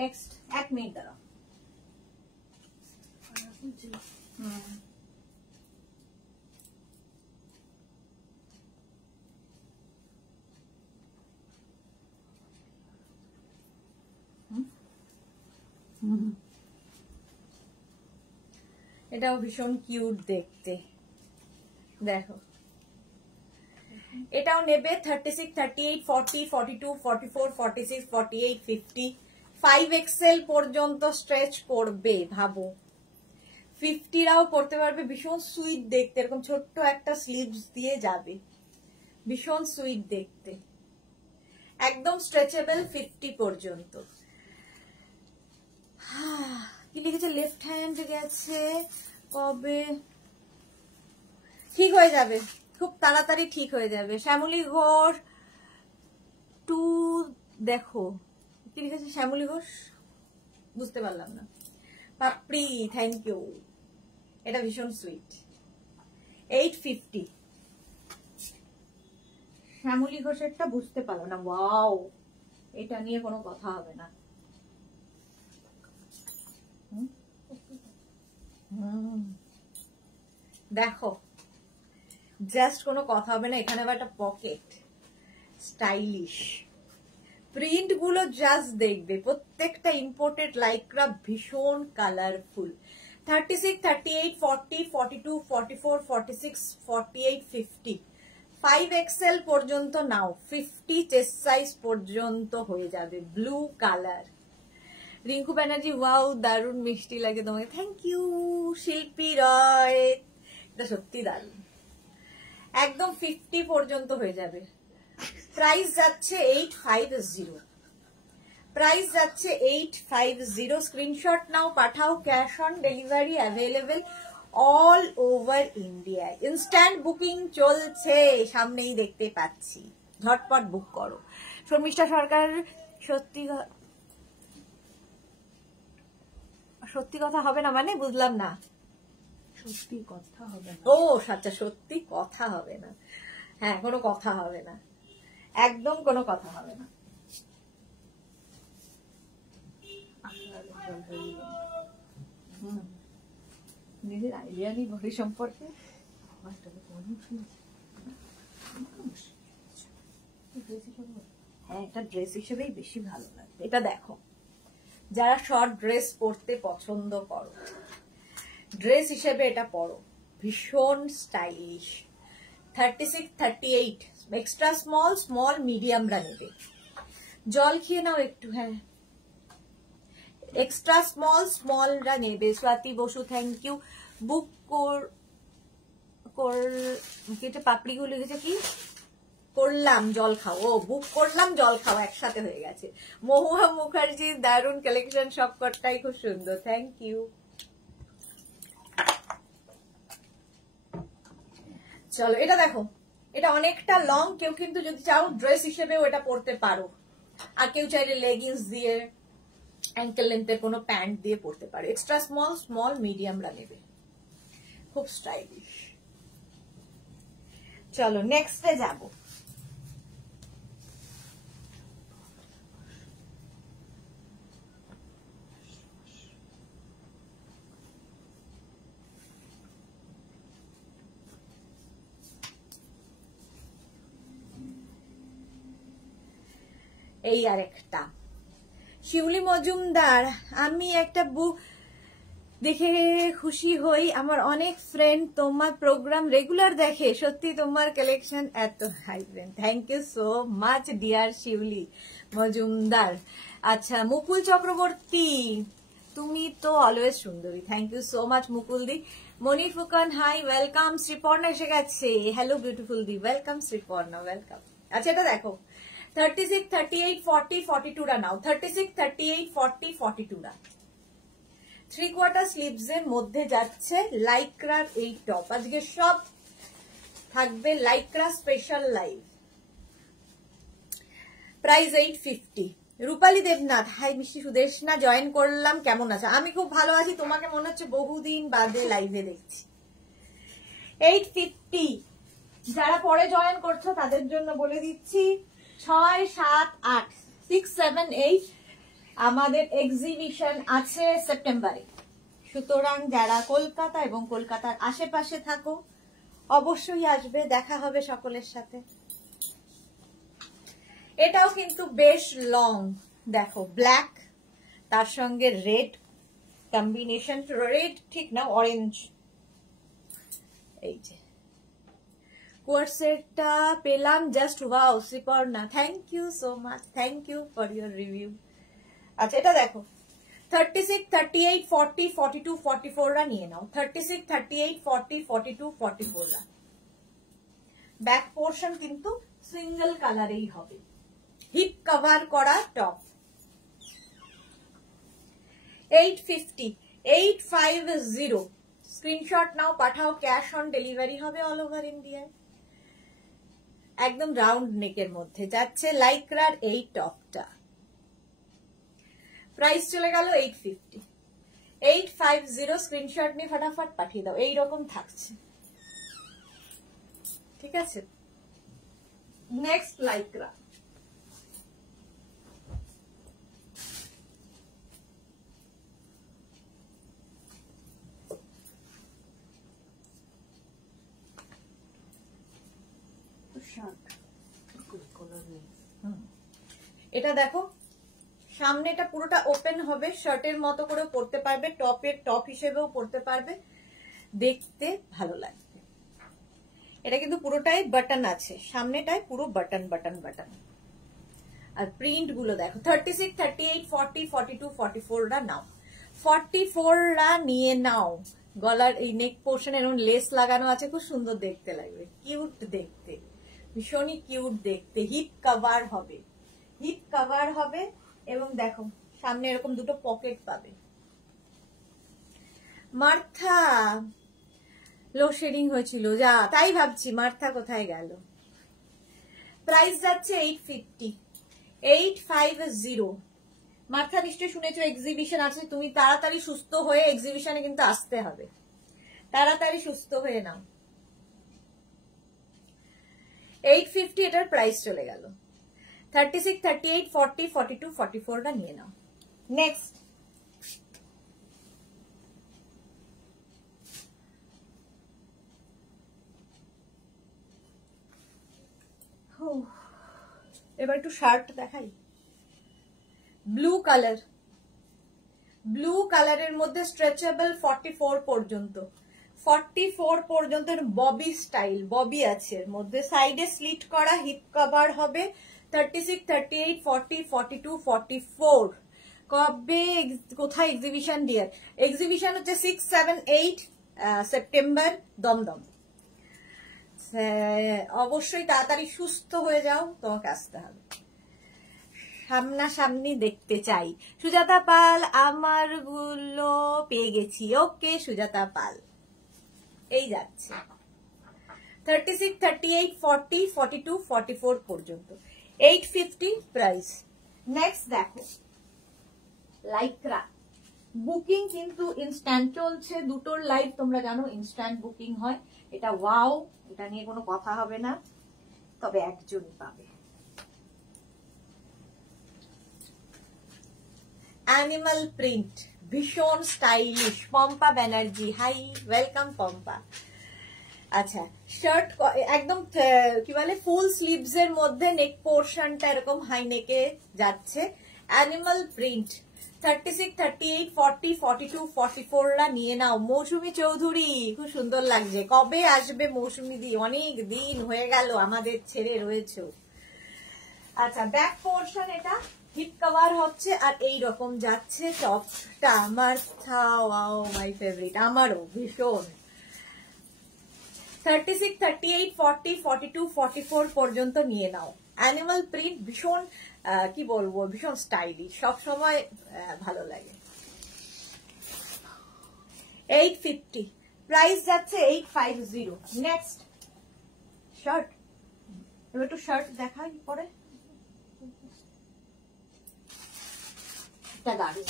নেক্সট 1 মিনিট দাঁড়াও। এটাও ভীষণ কিউট দেখতে, দেখো। এটাও নেবে 36, 38, 40, 42, 44, 46, 48, 50, 5XL পর্যন্ত স্ট্রেচ করবে। ভাবো 50 রাও পড়তে পারবে, ভীষণ সুইট দেখতে, এরকম ছোট্ট একটা স্লিভস দিয়ে যাবে, ভীষণ সুইট দেখতে, একদম স্ট্রেচেবল 50 পর্যন্ত। কি লিখেছে? লেফট হ্যান্ড গেছে কবে? ঠিক হয়ে যাবে, খুব তাড়াতাড়ি ঠিক হয়ে যাবে। শ্যামলী ঘোষ 2, দেখো কি লিখেছে শ্যামলী ঘোষ, বুঝতে পারলাম না। পাপড়ি, থ্যাংক ইউ, এটা ভীষণ সুইট। 850, শ্যামলী ঘোষেরটা বুঝতে পারলাম না। ওয়াও, এটা নিয়ে কোনো কথা হবে না। দেখো জাস্ট কোনো কথা হবে না। এখানে আবার একটা পকেট, স্টাইলিশ প্রিন্ট গুলো জাস্ট দেখবে, প্রত্যেকটা ইম্পোর্টেড লাইক্রা ভীষণ কালারফুল। 36, 38, 40, 42, 44, 46, 48, 50, 5XL পর্যন্ত নাও, 50 চেস্ট সাইজ পর্যন্ত হয়ে যাবে। Blue colour. Rinku Banerjee, wow দারুণ মিষ্টি লাগে তোমাকে, থ্যাংক ইউ। শিল্পী রয়, এটা সত্যি দারুণ। একদম 50 পর্যন্ত হয়ে যাবে। প্রাইস যাচ্ছে 850, প্রাইস যাচ্ছে 850। Screenshot now, Pathao. Cash on delivery available all over India. Instant booking চলছে, সামনেই দেখতে পাচ্ছি, ঝটপট বুক করো। শর্মিষ্ঠা সরকার, সত্যি সত্যি কথা হবে না মানে বুঝলাম না। সত্যি কথা হবে না। ও আচ্ছা, সত্যি কথা হবে না। হ্যাঁ, কোনো কথা হবে না, একদম কোনো কথা হবে না। নিজের আইডিয়া নেই ঘড়ি সম্পর্কে। হ্যাঁ, এটা ড্রেস হিসেবেই বেশি ভালো লাগবে। এটা দেখো, যারা শর্ট ড্রেস পরতে পছন্দ করো, ড্রেস হিসেবে এটা পরো, ভীষণ স্টাইলিশ। 36, 38, এক্সট্রা স্মল, স্মল মিডিয়ামরা নেবে। জল খেয়ে নাও একটু। হ্যাঁ, এক্সট্রা স্মল, স্মলরা নেবে। Swati Basu, thank you. বুক পাপড়িগুলো লিখেছে কি করলাম জল খাও। ও, বুক করলাম জল খাও একসাথে হয়ে গেছে। মহুয়া মুখার্জি, দারুণ কালেকশন, সব কটাই খুব সুন্দর, থ্যাংক ইউ। চলো এটা দেখো, এটা অনেকটা লং, কেউ কিন্তু যদি চাও ড্রেস হিসেবেও এটা পরতে পারো, আর কেউ চাইলে লেগিংস দিয়ে, অ্যাঙ্কেল লেন্থের কোনো প্যান্ট দিয়ে পরতে পারে। এক্সট্রা স্মল, স্মল মিডিয়ামরা নেবে, খুব স্টাইলিশ। চলো নেক্সটে যাব। এই আরেকটা শিউলি মজুমদার, আমি একটা বুক দেখে খুশি হই, আমার অনেক ফ্রেন্ড তোমার প্রোগ্রাম রেগুলার দেখে, সত্যি তোমার কালেকশন এত vibrant. Thank you so much dear Shiuli Majumdar. আচ্ছা, মুকুল চক্রবর্তী, তুমি তো অলওয়েজ সুন্দরী, thank you so much Mukul di. Moni Phukan, hi, welcome. Sriparna এসে গেছে, hello beautiful di, welcome Sriparna, welcome. আচ্ছা, এটা দেখো, 36, 38, 40, 42 রা নাও। 36, 38, 40, 42 রা। 3/4 স্লিভস এর মধ্যে যাচ্ছে লাইক্রার এই টপ। আজকে সব থাকবে লাইক্রা স্পেশাল লাইভ। প্রাইস 850। রূপালী দেবনাথ, হাই মিষ্টি সুদেশনা, জয়েন করলাম, কেমন আছে? আমি খুব ভালো আছি, তোমাকে মনে হচ্ছে বহুদিন বাদে লাইভে দেখছি। 850। যারা পরে জয়েন করছো তাদের জন্য বলে দিচ্ছি, 6, 7, 8, 6, 7, 8 আমাদের এক্সিবিশন আছে সেপ্টেম্বরে। সুতরাং যারা কলকাতা এবং কলকাতার আশেপাশে থাকো অবশ্যই আসবে, দেখা হবে সকলের সাথে। এটাও কিন্তু বেশ লং, দেখো ব্ল্যাক, তার সঙ্গে রেড কম্বিনেশন, রেড ঠিক না, অরেঞ্জ। এই যে কোর্সেটটা পেলাম, just wow Shriparna, thank you so much, thank you for your review. আচ্ছা, এটা দেখো, 36, 38, 40, 42, 44 রা নিয়ে নাও। 36, 38, 40, 42, 44 রা। ব্যাক পোর্শন কিন্তু সিঙ্গেল কালারেই হবে, হিপ কভার করা top. 850, 850। Screenshot now, Pathao, cash on delivery হবে অল ওভার ইন্ডিয়ায়। একদম রাউন্ড নেকের মধ্যে যাচ্ছে লাইক্রার এই টপটা। প্রাইস চলে গেল 850। 850 স্ক্রিনশট নিয়ে ফটাফট পাঠিয়ে দাও, এইরকম থাকছে, ঠিক আছে? Next Lycra. এটা দেখো সামনে এটা পুরোটা ওপেন হবে, শার্টের মতো করে পরতে পারবে, টপের টপ হিসেবেও পরতে পারবে, দেখতে ভালো লাগবে। এটা কিন্তু পুরোটাই বাটন আছে, সামনেটায় পুরো বাটন বাটন বাটন। আর প্রিন্ট গুলো দেখো 36, 38, 40, 42, 44রা নাও, 44রা নিয়ে নাও। গলার এই নেক পোর্শন এরকম লেস লাগানো আছে, খুব সুন্দর দেখতে লাগবে, কিউট দেখতে, ভীষণই কিউট দেখতে। হিপ কভার হবে, হিপ কভার হবে, এবং দেখো সামনে এরকম দুটো পকেট পাবে। মার্থা লো শেডিং হয়েছিল, যা তাই ভাবছি মার্থা কোথায় গেল। প্রাইস যাচ্ছে 850, 850। মার্থা নিশ্চয়ই শুনেছো এক্সিবিশন আছে, তুমি তাড়াতাড়ি সুস্থ হয়ে এক্সিবিশনে কিন্তু আসতে হবে, তাড়াতাড়ি সুস্থ হয়ে নাও। 850 এটার প্রাইস চলে গেল। 36, 38, 40, 42, 44টা নিয়ে নাও। নেক্সট এবার একটু শার্ট দেখাই। ব্লু কালার, ব্লু কালারের মধ্যে স্ট্রেচেবল 44 পর্যন্ত, 44 পর্যন্ত ববি স্টাইল, ববি আছে এর মধ্যে, সাইডে স্লিট করা, হিপ কভার হবে। 36, 38, 40, 42, 44। কবে কোথায় এক্সিবিশন ডিয়ার? এক্সিবিশন হচ্ছে 6, 7, 8 সেপ্টেম্বর দমদম। অবশ্যই তাড়াতাড়ি সুস্থ হয়ে যাও, তোমাকে আসতে হবে, সামনাসামনি দেখতে চাই। সুজাতা পাল আমার গুলো পেয়ে গেছি, ওকে সুজাতা পাল, এই যাচ্ছে 36, 38, 40, 42, 44 পর্যন্ত, 850 প্রাইস। নেক্সট দেখো লাইক্রা, বুকিং কিন্তু ইনস্ট্যান্ট চলছে, দুটোর লাইভ তোমরা জানো ইনস্ট্যান্ট বুকিং হয়। এটা ওয়াও, এটা নিয়ে কোনো কথা হবে না, তবে একজনই পাবে। অ্যানিমাল প্রিন্ট, ভীষণ stylish, Pampa Banerjee, hi welcome Pampa. আচ্ছা শার্ট একদম কি বলে ফুল স্লিভস এর মধ্যে, নেক পোর্শনটা এরকম হাই নেকে যাচ্ছে, অ্যানিমাল প্রিন্ট। 36, 38, 40, 42, 44রা নিয়ে নাও। মৌসুমী চৌধুরী, খুব সুন্দর লাগছে, কবে আসবে মৌসুমী দি, অনেক দিন হয়ে গেল আমাদের ছেড়ে রয়েছে। আচ্ছা ব্যাক পোর্শন এটা হিপ কভার হচ্ছে, আর এই রকম যাচ্ছে টপটা। আমার ওয়াও মাই ফেভারিট, আমারও ভীষণ। 36, 38, 40, 42, 44 পর্যন্ত নিয়ে নাও। অ্যানিমাল প্রিন্ট ভীষণ কি বলবো, ভীষণ স্টাইলিশ, সবসময় ভালো লাগে। 850 প্রাইস যাচ্ছে, 850। নেক্সট শার্ট, এবার একটু শার্ট দেখাই পরে। এটা দারুণ,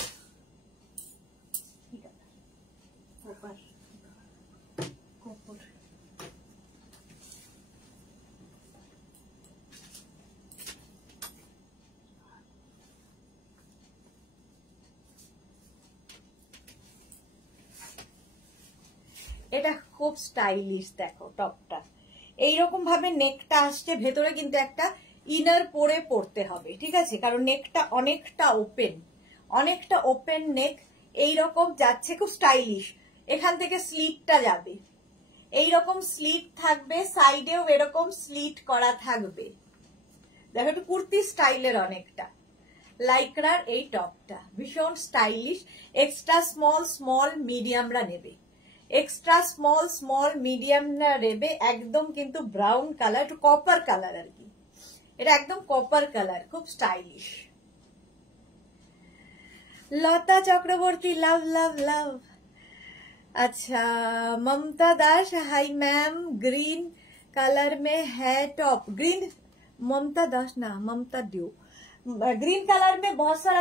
ঠিক আছে এটা খুব স্টাইলিশ, দেখো টপটা এইরকম ভাবে নেকটা আসছে, ভেতরে কিন্তু একটা ইনার পরে পড়তে হবে, ঠিক আছে, কারণ নেকটা অনেকটা ওপেন, অনেকটা ওপেন নেক, এইরকম যাচ্ছে, খুব স্টাইলিশ। এখান থেকে স্লিটটা যাবে, এইরকম স্লিট থাকবে, সাইডেও এরকম স্লিট করা থাকবে, দেখো একটু কুর্তি স্টাইলের অনেকটা। লাইক্রার এই টপটা ভীষণ স্টাইলিশ। এক্সট্রা স্মল স্মল মিডিয়ামরা নেবে, এক্সট্রা স্মল স্মল মিডিয়ামরা নেবে, একদম কিন্তু ব্রাউন কালার, একটু কপার কালার আর কি, এটা একদম কপার কালার, খুব স্টাইলিশ। লতা চক্রবর্তী লাভ লাভ লাভ। अच्छा ममता दास हाय मैम, ग्रीन कलर में है टॉप, ग्रीन ममता दास ना ममता ड्यू, ग्रीन कलर में बहुत सारा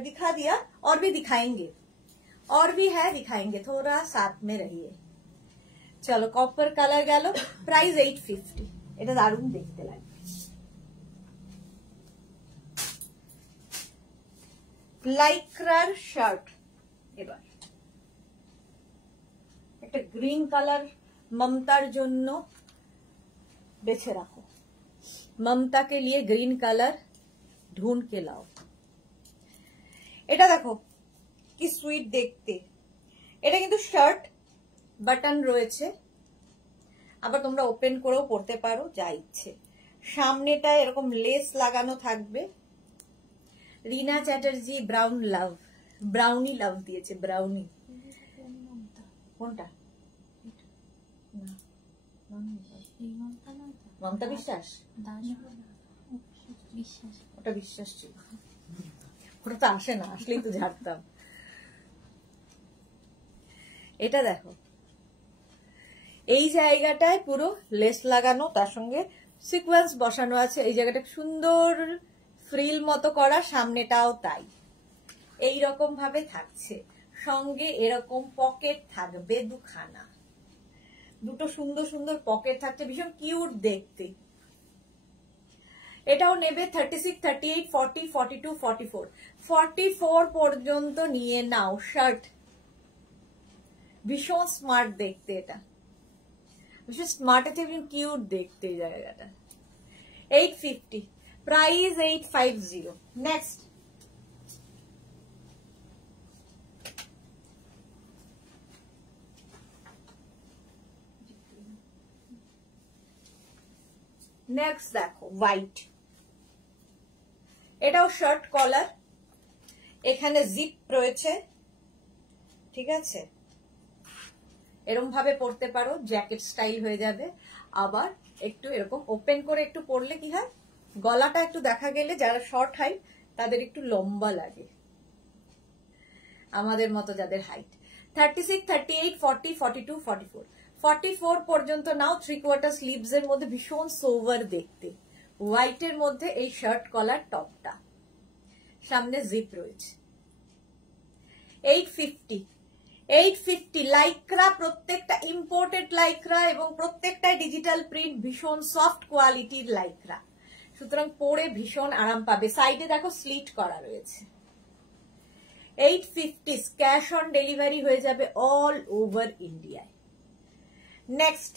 दिखा दिया, और भी दिखाएंगे, और भी है दिखाएंगे, थोड़ा साथ में रहिए। चलो कॉपर कलर गেল, प्राइस 850, এটা দারুণ দেখতে লাগবে। লাইক্রার শার্ট, এবার একটা গ্রিন কালার মমতার জন্য বেছে রাখো, মমতা के लिए ग्रीन कलर ঢুনকে লাও। এটা দেখো কি সুইট দেখতে। এটা কিন্তু শার্ট, বাটন রয়েছে, আবার তোমরা ওপেন করেও পরতে পারো যা ইচ্ছে। সামনেটা এরকম লেস লাগানো থাকবে। রিনা চ্যাটার্জি ব্রাউন লাভ, ব্রাউনি লাভ দিয়েছে, ব্রাউনি। কোনটা? মমতা বিশ্বাস, ওটা বিশ্বাস ছিল, ওটা তো আসে না, আসলেই তো ঝাড়তাম। এটা দেখো এই জায়গাটায় পুরো লেস লাগানো, তার সঙ্গে সিকোয়েন্স বসানো আছে। এই জায়গাটা সুন্দর ফ্রিল মতো করা, সামনেটাও তাই এই রকম ভাবে থাকছে। সঙ্গে এরকম পকেট থাকবে দুখানা, দুটো সুন্দর সুন্দর পকেট থাকছে, ভীষণ কিউট দেখতে। এটাও নেবে 36, 38, 40, 42, 44, 44 পর্যন্ত নিয়ে নাও। শার্ট ভীষণ স্মার্ট দেখতে, এটা ভীষণ স্মার্ট আছে, ভীষণ কিউট দেখতে এই জায়গাটা। 850, প্রাইস 850। নেক্সট দেখো হোয়াইট। এটাও শার্ট কলার, এখানে জিপ রয়েছে, ঠিক আছে। এরকম ভাবে পরতে পারো, জ্যাকেট স্টাইল হয়ে যাবে। আবার একটু এরকম ওপেন করে একটু পরলে কি হয়, গলাটা একটু দেখা গেলে যারা শর্ট হাইট তাদের একটু লম্বা লাগে, আমাদের মতো যাদের হাইট। 36, 38, 40, 42, 44, 44 পর্যন্ত নাও। 3/4 স্লিভস এর মধ্যে ভীষণ সোভার দেখতে, হোয়াইটের মধ্যে এই শার্ট কলার টপটা, সামনে জিপ রয়েছে। 850, লাইক্রা, প্রত্যেকটা ইম্পোর্টেড লাইক্রা এবং প্রত্যেকটাই ডিজিটাল প্রিন্ট, ভীষণ সফট কোয়ালিটির লাইক্রা, সুতরাং পরে ভীষণ আরাম পাবে। সাইডে দেখো স্লিট করা রয়েছে। 850, ক্যাশ অন ডেলিভারি হয়ে যাবে অল ওভার ইন্ডিয়ায়। नेक्स्ट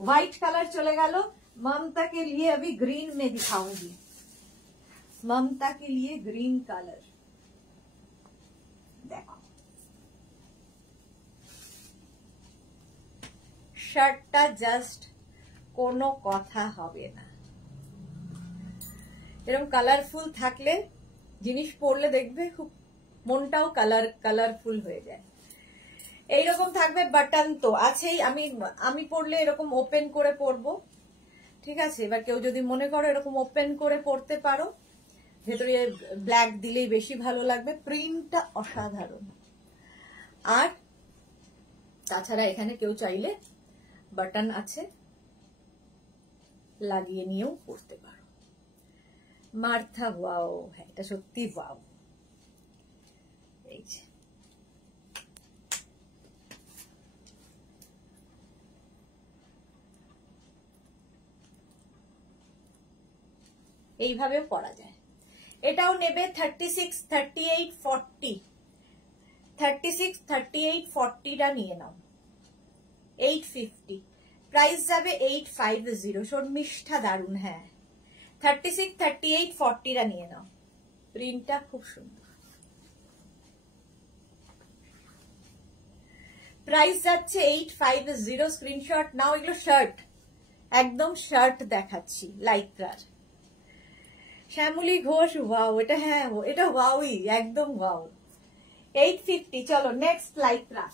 व्हाइट कलर चले गलो। ममता के लिए अभी ग्रीन में दिखाऊंगी, ममता के लिए ग्रीन कलर देखो। শার্টটা জাস্ট কোনো কথা হবে না, এরকম কালারফুল থাকলে জিনিস পরলে দেখবে খুব মনটাও কালারফুল হয়ে যায়। এইরকম থাকবে, বাটন তো আছেই। আমি পরলে এরকম ওপেন করে পরবো, ঠিক আছে। এবার কেউ যদি মনে করো এরকম ওপেন করে পরতে পারো, ভেতরে ব্ল্যাক দিলেই বেশি ভালো লাগবে। প্রিন্টটা অসাধারণ। আর তাছাড়া এখানে কেউ চাইলে বাটন আছে, লাগিয়ে নিয়েও পরতে পারো। মার্থা ওয়াও, হ্যাঁ এটা সত্যি ওয়াও। এই যে এইভাবেও পরা যায়। এটাও নেবে 36, 38, 40, 36, 38, 40টা নিয়ে নাও। 850, প্রাইস যাবে 850। শর্মিষ্ঠা দারুন, হ্যাঁ 36, 38, 40টা নিয়ে নাও। প্রিন্টটা খুব সুন্দর। প্রাইস যাচ্ছে 850। স্ক্রিনশট নাও। এগুলো শার্ট, একদম শার্ট দেখাচ্ছি লাইক্রার। শ্যামলী ঘোষ ওয়াও, এটা হ্যাঁ এটা ওয়াওই, একদম ওয়াও। 850। চলো নেক্সট লাইক্রা।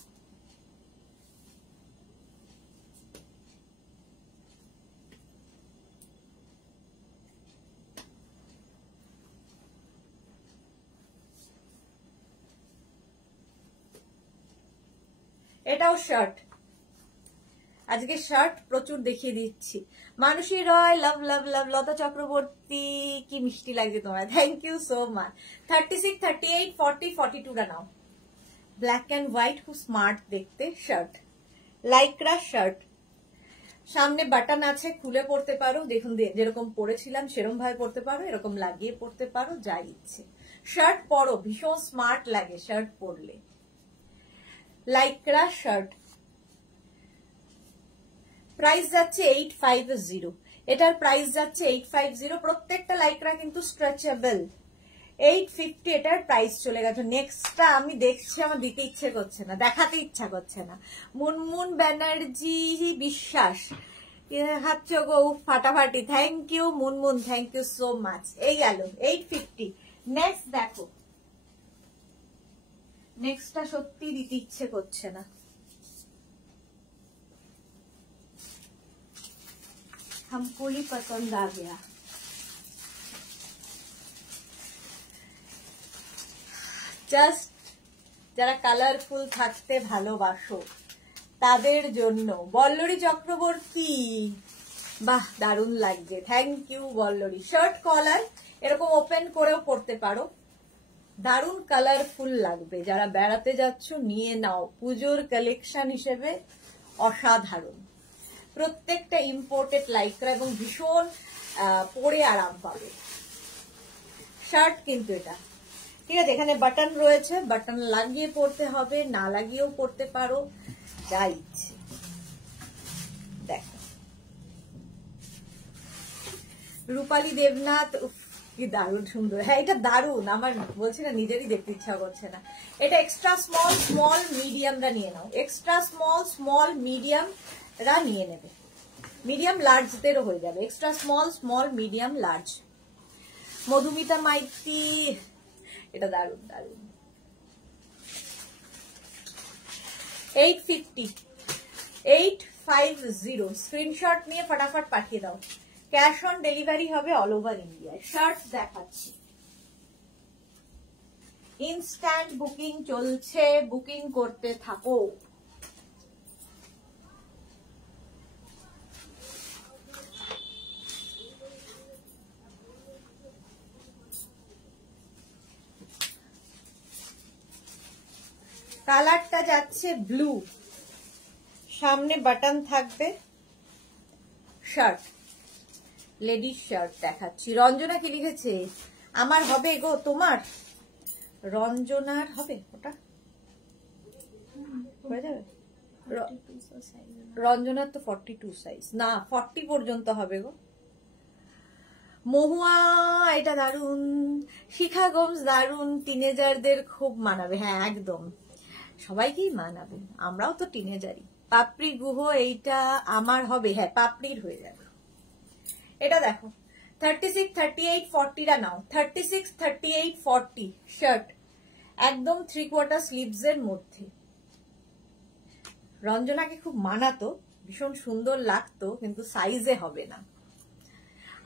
এটাও শার্ট, আজকে শার্ট প্রচুর দেখিয়ে দিচ্ছি। মানসী রয়, লাভ লাভ লাভ। লতা চক্রবর্তী, কি মিষ্টি লাগছে তোমার, থ্যাংক ইউ সো মাচ। 36, 38, 40, 42টা নাও। ব্ল্যাক অ্যান্ড হোয়াইট, খুব স্মার্ট দেখতে শার্ট, লাইক্রা শার্ট। সামনে বাটন আছে, খুলে পড়তে পারো। দেখুন যেরকম পরেছিলাম সেরকম ভাবে পড়তে পারো, এরকম লাগিয়ে পড়তে পারো, যা ইচ্ছে। শার্ট পরো, ভীষণ স্মার্ট লাগে শার্ট পরলে। লাইক্রা শার্ট, প্রাইস যাচ্ছে 850। এটার প্রাইস যাচ্ছে 850। প্রত্যেকটা লাইক্রা কিন্তু স্ট্রেচেবল, 850 এটার প্রাইস চলে গেছে। নেক্সটটা আমি দেখছি, আমার দিতে ইচ্ছে করছে না, দেখাতে ইচ্ছা করছে না। মুনমুন ব্যানার্জি বিশ্বাস দেখাচ্ছ গো ফাটাফাটি, thank you Munmun, thank you so much. এই গেল 850। নেক্সট দেখো, নেক্সটটা সত্যি দিতে ইচ্ছে করছে না। हमको ही पसंद आ गया। জাস্ট যারা কালারফুল থাকতে ভালোবাসো তাদের জন্য বল্লরী চক্রবর্তী, বাহ দারুণ লাগছে, থ্যাংক ইউ বল্লরী। শার্ট কলার এরকম ওপেন করেও পড়তে পারো, দারুণ কালারফুল লাগবে। যারা বেড়াতে যাচ্ছ নিয়ে নাও, পুজোর কালেকশন হিসেবে অসাধারণ। প্রত্যেকটা ইম্পোর্টেড লাইক্রা এবং ভীষণ পরে আরাম পাবে শার্ট কিন্তু এটা, ঠিক আছে। এখানে বাটন রয়েছে, বাটন লাগিয়ে পড়তে হবে, না লাগিয়েও পড়তে পারো, যা ইচ্ছে। দেখো রূপালী দেবনাথ, কি দারুণ সুন্দর। হ্যাঁ এটা দারুণ, আমার বলছি না নিজেরই দেখতে ইচ্ছা করছে না। এটা এক্সট্রা স্মল স্মল মিডিয়ামরা নিয়ে নাও, এক্সট্রা স্মল স্মল মিডিয়ামরা নিয়ে নেবে, মিডিয়াম লার্জদেরও হয়ে যাবে, extra small small medium large. Madhumita Maiti, এটা দারুণ দারুণ। 850 850 স্ক্রিনশট নিয়ে ফটাফট পাঠিয়ে দাও। ক্যাশ অন ডেলিভারি হবে অল ওভার ইন্ডিয়া। শার্ট দেখাচ্ছি, ইনস্ট্যান্ট বুকিং চলছে, বুকিং করতে থাকো। কালারটা যাচ্ছে ব্লু, সামনে বাটন থাকবে, শার্ট লেডিস শার্ট দেখাচ্ছি। রঞ্জনা কি লিখেছে, আমার হবে গো তোমার, রঞ্জনার হবে, ওটা হয়ে যাবে। রঞ্জনার তো 42 সাইজ, না 40 পর্যন্ত হবে গো। মহুয়া এটা দারুন, শিখা গোমস দারুন, টিনেজারদের খুব মানাবে। হ্যাঁ একদম সবাইকেই মানাবে, আমরাও তো টিনেজারই। পাপড়ি গুহ এইটা আমার হবে, হ্যাঁ পাপড়ির হয়ে যাবে। এটা দেখো 36 38 40টা নাও, 36 38 40 শার্ট একদম 3/4 স্লিভস এর মধ্যে। রঞ্জনাকে খুব মানাতো, ভীষণ সুন্দর লাগতো, কিন্তু সাইজে হবে না।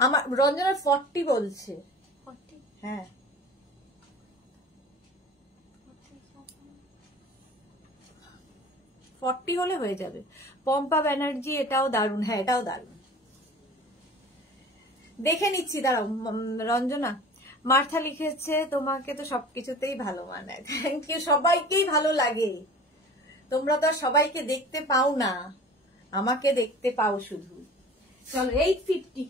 আমার রঞ্জনার 40 বলছে, হ্যাঁ 40 হলে হয়ে যাবে। পম্পা ব্যানার্জি এটাও দারুণ, হ্যাঁ এটাও দারুণ, দেখে নিচ্ছি দাঁড়াও। রঞ্জনা মার্থা লিখেছে তোমাকে তো সবকিছুতেই ভালো মানায়, থ্যাংক ইউ। সবাইকেই ভালো লাগে, তোমরা তো সবাইকে দেখতে পাও না, আমাকে দেখতে পাও শুধু। চলো 850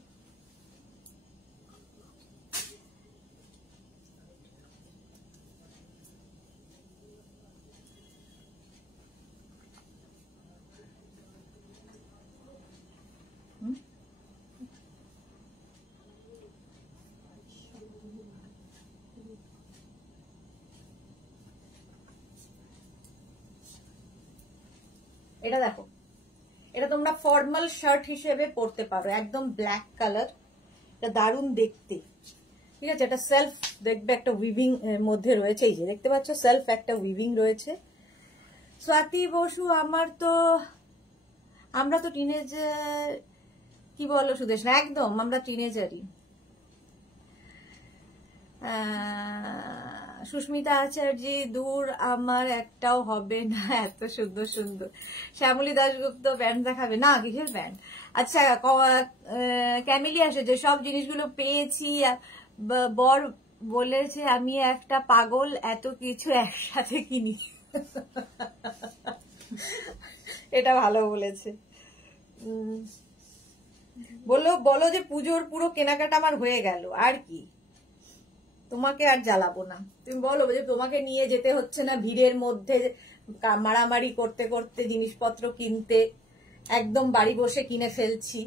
এটা দেখো, এটা তোমরা ফর্মাল শার্ট হিসেবে পরতে পারো, একদম ব্ল্যাক কালার, এটা দারুণ দেখতে, ঠিক আছে। এটা সেলফ দেখবে একটা উইভিং মধ্যে রয়েছে, এই যে দেখতে পাচ্ছ সেলফ একটা উইভিং রয়েছে। স্বাতি বসু আমার তো, আমরা তো টিনেজার, কি বলো সুদেশ, না একদম আমরা টিনেজারই। সুস্মিতা আচার্য দূর আমার একটাও হবে না, এত সুন্দর সুন্দর। শ্যামলী দাশগুপ্ত ব্যান্ড দেখাবে না, কিসের ব্যান্ড? আচ্ছা ক্যামিলি আসে যে সব জিনিসগুলো পেয়েছি, বর বলেছে আমি একটা পাগল, এত কিছু একসাথে কিনি। এটা ভালো বলেছে। বলো যে পুজোর পুরো কেনাকাটা আমার হয়ে গেল, আর কি তোমাকে আর জ্বালাবো না। তুমি বলো যে তোমাকে নিয়ে যেতে হচ্ছে না ভিড়ের মধ্যে মারামারি করতে করতে জিনিসপত্র কিনতে, একদম বাড়ি বসে কিনে ফেলছি।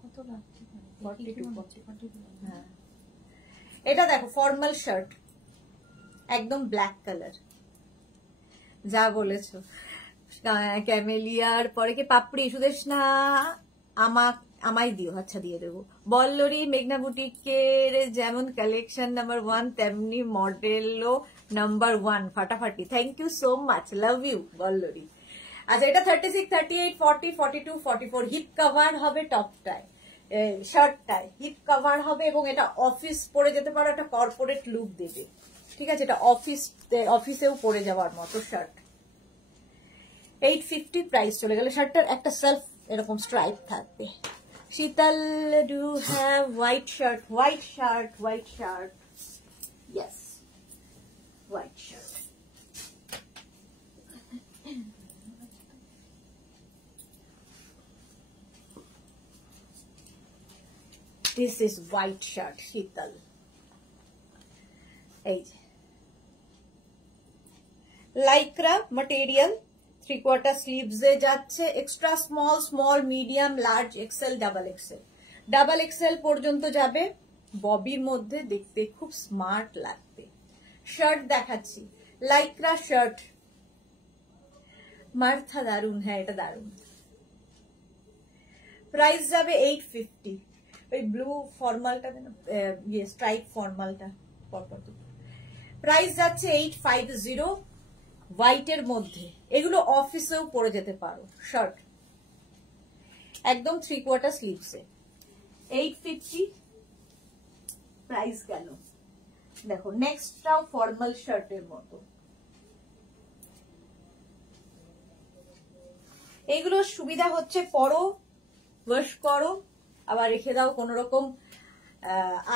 কত লাগতে পারে? হ্যাঁ, এটা দেখো ফর্মাল শার্ট, একদম ব্ল্যাক কালার। যা বলেছো, ক্যামেলিয়ার পরে কি পাপড়ি সুদেশ না আমায় দিও, আচ্ছা দিয়ে দেবো। বল্লরী মেঘনা বুটিকের যেমন কালেকশন নাম্বার 1 তেমনি মডেলও নাম্বার 1, ফাটাফাটি। Thank you so much, love you Ballari. আচ্ছা, এটা 36, 38, 40, 42, 44 হিপ কভার হবে, টপটায় শার্টটায় হিপ কভার হবে, এবং এটা অফিস পরে যেতে পারো, একটা কর্পোরেট লুক দেবে। ঠিক আছে, এটা অফিসেও পরে যাওয়ার মতো শার্ট। 850 প্রাইস চলে গেল। শার্টটার একটা সেলফ এরকম স্ট্রাইপ থাকবে। শীতল, do have white shirt? White shirt, white shirt, yes, white shirt. This is white shirt, শীতল। এই যে লাইক্রা ম্যাটেরিয়াল, 3/4 স্লিভস এ যাচ্ছে, extra small, small, medium, large, XL, double XL. Double XL পর্যন্ত যাবে। ববির মধ্যে দেখতে খুব স্মার্ট লাগবে। শার্ট দেখাচ্ছি, লাইক্রা শার্ট, মার্থা দারুন, হ্যাঁ এটা দারুন। প্রাইস যাবে 850। ওই ব্লু ফর্মালটা দেন, স্ট্রাইপ ফর্মালটা পরপর। প্রাইস যাচ্ছে 850 হোয়াইটের মধ্যে। এগুলো অফিসেও পরে যেতে পারো শার্ট, একদম 3/4 স্লিভসে। 850 প্রাইস গেল। দেখো নেক্সটটাও ফর্মাল শার্টের মতো। এগুলো সুবিধা হচ্ছে পরো, ওয়াশ করো, আবার রেখে দাও, কোন রকম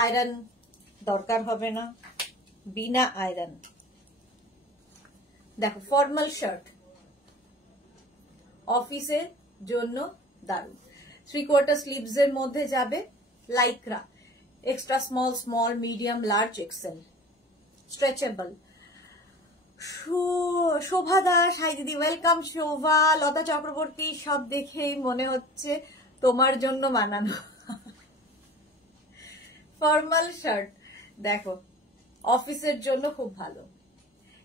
আয়রন দরকার হবে না, বিনা আয়রন। দেখো ফর্মাল শার্ট অফিসের জন্য দারুণ। 3/4 স্লিভস এর মধ্যে যাবে, Lycra, extra small, small, medium, large, XL, stretchable. Shobha Das, hi didi, welcome Shobha. Lata Chakraborty, সব দেখেই মনে হচ্ছে তোমার জন্য বানানো। ফর্মাল শার্ট দেখো অফিসের জন্য খুব ভালো।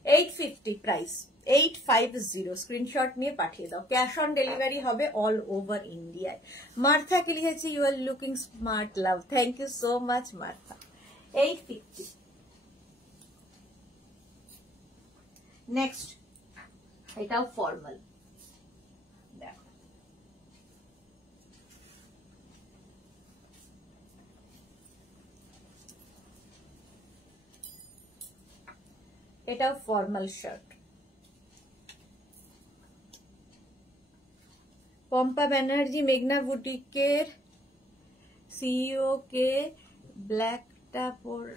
850 প্রাইস, 850। স্ক্রিনশট নিয়ে পাঠিয়ে দাও। ক্যাশ অন ডেলিভারি হবে অল ওভার ইন্ডিয়ায়। মার্থা কে লিখেছি, you are looking smart, love. Thank you so much Martha. 850। Next, এটাও ফর্মাল। দেখো এটাও ফর্মাল শার্ট। পম্পা ব্যানার্জি, মেঘনা বুটিকের সিইও কে ব্ল্যাকটা পরে,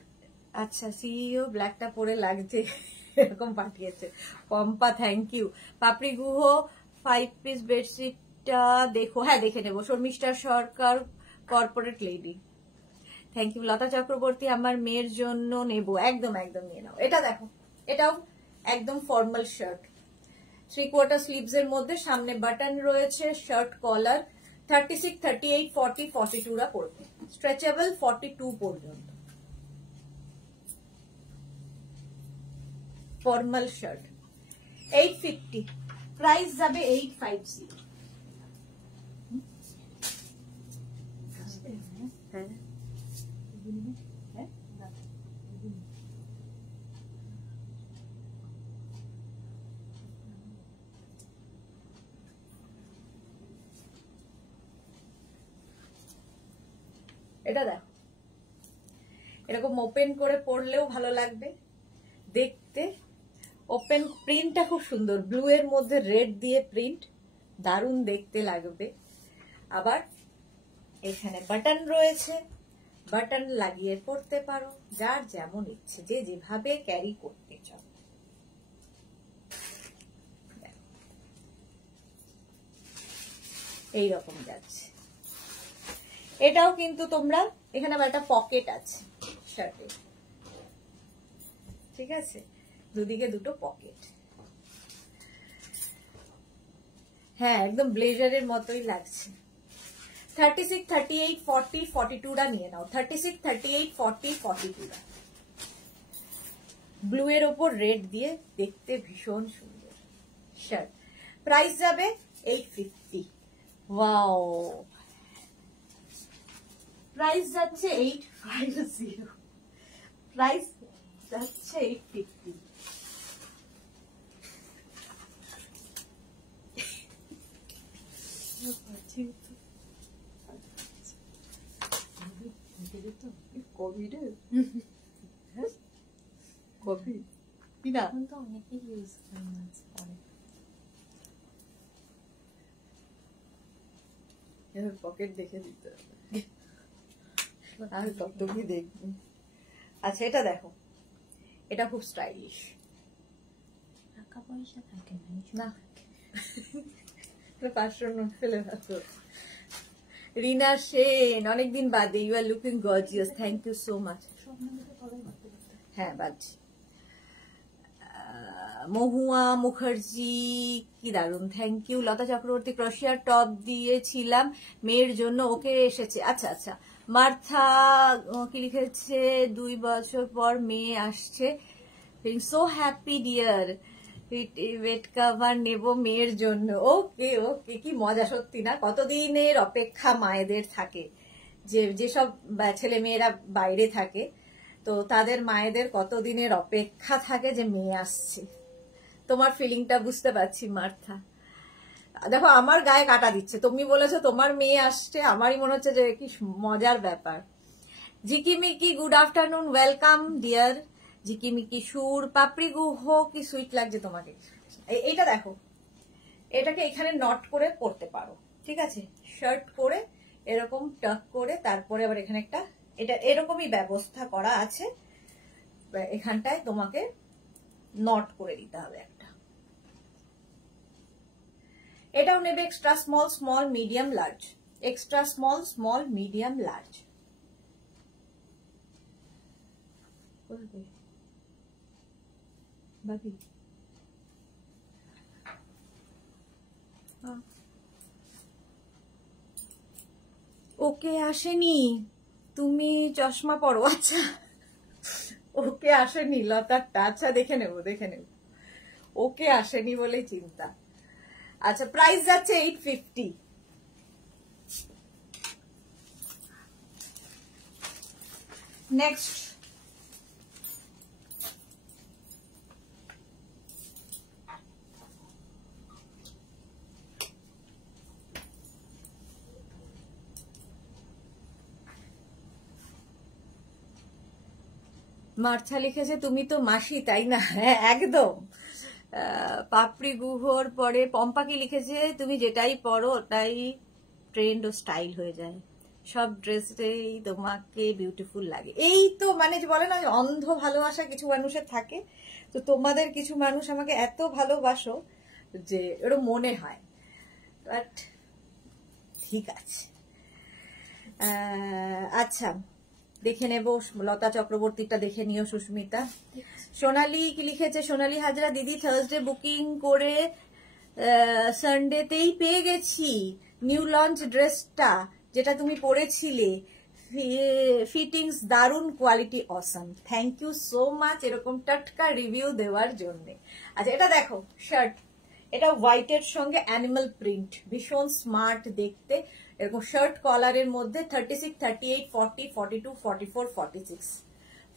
আচ্ছা সিইও ব্ল্যাকটা পরে লাগছে এরকম পাঠিয়েছে Pampa, thank you. Papri Guha 5 piece বেডশিটটা দেখো, হ্যাঁ দেখে নেবো। Sharmistha Sarkar, corporate lady, thank you. Lata Chakraborty, আমার মেয়ের জন্য নেবো, একদম একদম নিয়ে নাও। এটা দেখো, এটাও একদম ফর্মাল শার্ট, 3/4 স্লিভস এর মধ্যে, সামনে বাটন রয়েছে, শার্ট কলার। 36, 38, 40, 42 রা পড়বে, স্ট্রেচেবল 42 পর্যন্ত। ফর্মাল শার্ট 850 প্রাইস যাবে 850। এটা দেখো, এরকম ওপেন করে পরলেও ভালো লাগবে দেখতে। ওপেন প্রিন্টটা খুব সুন্দর, ব্লু এর মধ্যে রেড দিয়ে প্রিন্ট, দারুণ দেখতে লাগবে। আবার এখানে বাটন রয়েছে, বাটন লাগিয়ে পরতে পারো, যার যেমন ইচ্ছে, যে যেভাবে ক্যারি করতে চাও। এইরকম যাচ্ছে। এটাও কিন্তু তোমরা, এখানে আবার একটা পকেট আছে শার্টে, ঠিক আছে, দুদিকে দুটো পকেট। হ্যাঁ একদম ব্লেজারের মতোই লাগছে। 36, 38, 40, 42টা নিয়ে নাও। 36, 38, 40, 42টা ব্লু এর ওপর রেড দিয়ে দেখতে ভীষণ সুন্দর শার্ট। প্রাইস যাবে 850। ওয়াও, প্রাইস যাচ্ছে 850, প্রাইস যাচ্ছে 850। কবি রে, কবি কিনা তো অনেকে ইউজ করে মাছ পরে। পকেট দেখে দিতে হবে, আমি ততটুকুই দেখবো। আচ্ছা এটা দেখো, এটা খুব স্টাইলিশ। টাকা পয়সা থাকে না, 500 নোট ফেলে রাখো। রিনা সেন, অনেকদিন বাদে, you are looking gorgeous, thank you so much. হ্যাঁ বাজছি। মহুয়া মুখার্জি, কি দারুন, thank you. Lata Chakraborty, crochet top দিয়েছিলাম মেয়ের জন্য, ওকে এসেছে। আচ্ছা আচ্ছা। মার্থা কি লিখেছে, 2 বছর পর মেয়ে আসছে, so happy dear, wet cover নেব মেয়ের জন্য। ওকে ওকে, কি মজা সত্যি না, কতদিনের অপেক্ষা মায়েদের থাকে, যেসব ছেলে মেয়েরা বাইরে থাকে তো তাদের মায়েদের কতদিনের অপেক্ষা থাকে যে মেয়ে আসছে। তোমার ফিলিংটা বুঝতে পারছি মার্থা। দেখো আমার গায়ে কাটা দিচ্ছে, তুমি বলেছো তোমার মেয়ে আসছে, আমারই মনে হচ্ছে যে কি মজার ব্যাপার। ঝিকিমিকি, গুড আফটারনুন, ওয়েলকাম ডিয়ার ঝিকিমিকি। সুর, পাপড়ি গুহ, কি সুইট লাগছে তোমাকে। এইটা দেখো, এটাকে এখানে নট করে পরতে পারো, ঠিক আছে, শার্ট করে এরকম টাক করে, তারপরে আবার এখানে একটা, এটা এরকমই ব্যবস্থা করা আছে, এখানটায় তোমাকে নট করে দিতে হবে একটা। এটাও নেবে extra small, small, medium, large, extra small, small, medium, large. বাকি ওকে আসেনি, তুমি চশমা পরো। আচ্ছা ওকে আসেনি লতারটা, আচ্ছা দেখে নেব দেখে নেব, ওকে আসেনি বলে চিন্তা। আচ্ছা প্রাইস যাচ্ছে 850। নেক্সট মার্থা লিখেছে, তুমি তো মাসি তাই না। হ্যাঁ একদম। পাপড়ি গুহর পরে পম্পা কি লিখেছে, তুমি যেটাই পরো ওটাই ট্রেন্ড ও স্টাইল হয়ে যায়, সব ড্রেসেই তোমাকে বিউটিফুল লাগে। এই তো মানে বলে না অন্ধ ভালোবাসা কিছু মানুষের থাকে, তো তোমাদের কিছু মানুষ আমাকে এত ভালোবাসো যে ওরও মনে হয়, বাট ঠিক আছে। আচ্ছা দেখে নেব, লতা চক্রবর্তীটা দেখে নিও। সুস্মিতা, সোনালি কি লিখেছে, সোনালি হাজরা, দিদি থার্সডে বুকিং করে সানডেতেই পেয়ে গেছি নিউ লঞ্চ ড্রেসটা, যেটা তুমি পরেছিলে, ফিটিংস দারুন, quality awesome, thank you so much এরকম টাটকা রিভিউ দেওয়ার জন্য। আচ্ছা এটা দেখো শার্ট, এটা হোয়াইটের সঙ্গে অ্যানিমাল প্রিন্ট, ভীষণ স্মার্ট দেখতে, এরকম শার্ট কলারের মধ্যে 36, 38, 40, 42, 44, 46,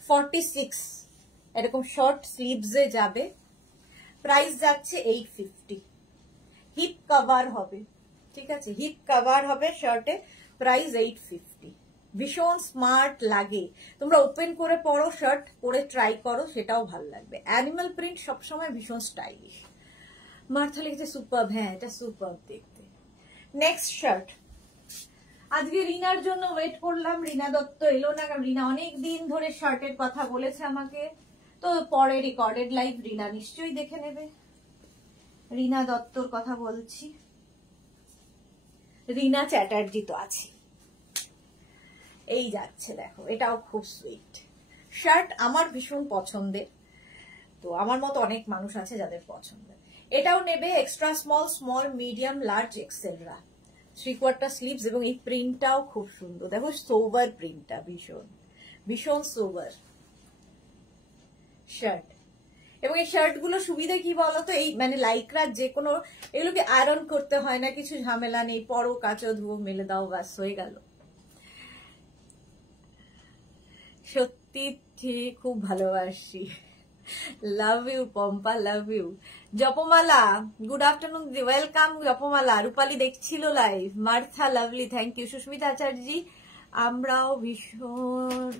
46 এরকম শর্ট স্লিভসে যাবে। প্রাইস যাচ্ছে 850। হিপ কভার হবে, ঠিক আছে, হিপ কভার হবে শার্টে, প্রাইস 850। ভীষণ স্মার্ট লাগে, তোমরা ওপেন করে পরো, শার্ট পরে ট্রাই করো, সেটাও ভালো লাগবে। অ্যানিমাল প্রিন্ট সবসময় ভীষণ স্টাইলিশ। মার্থা লিখেছে সুপার, হ্যাঁ এটা সুপার দেখতে। নেক্সট শার্ট, আজকে রিনার জন্য ওয়েট করলাম, রিনা দত্ত এলো না, কারণ রিনা অনেক দিন ধরে শার্টের কথা বলেছে আমাকে, তো পরে রেকর্ডেড লাইভ রিনা নিশ্চয়ই দেখে নেবে। রিনা দত্তর কথা বলছি, রিনা চ্যাটার্জি তো আছে। এই যাচ্ছে দেখো, এটাও খুব সুইট শার্ট, আমার ভীষণ পছন্দের, তো আমার মতো অনেক মানুষ আছে যাদের পছন্দের। এটাও নেবে extra small, small, medium, large, এক্সেলরা। 3/4 স্লিভস এবং এই প্রিন্টটাও খুব সুন্দর। দেখো সোবার প্রিন্টটা ভীষণ ভীষণ সোবার শার্ট। এবং এই শার্ট গুলো সুবিধা কি বলতো, এই মানে লাইক্রার যে কোনো এগুলোকে আয়রন করতে হয় না, কিছু ঝামেলা নেই, পরো কাচো ধুয়ো মেলে দাও, ব্যাস হয়ে গেল। সত্যি ঠিক খুব ভালোবাসি। Love you Pampa, love you. Japamala good afternoon, welcome Japamala. Rupali দেখছিল live. Martha lovely, thank you. Susmita Acharjee আমরাও ভীষণ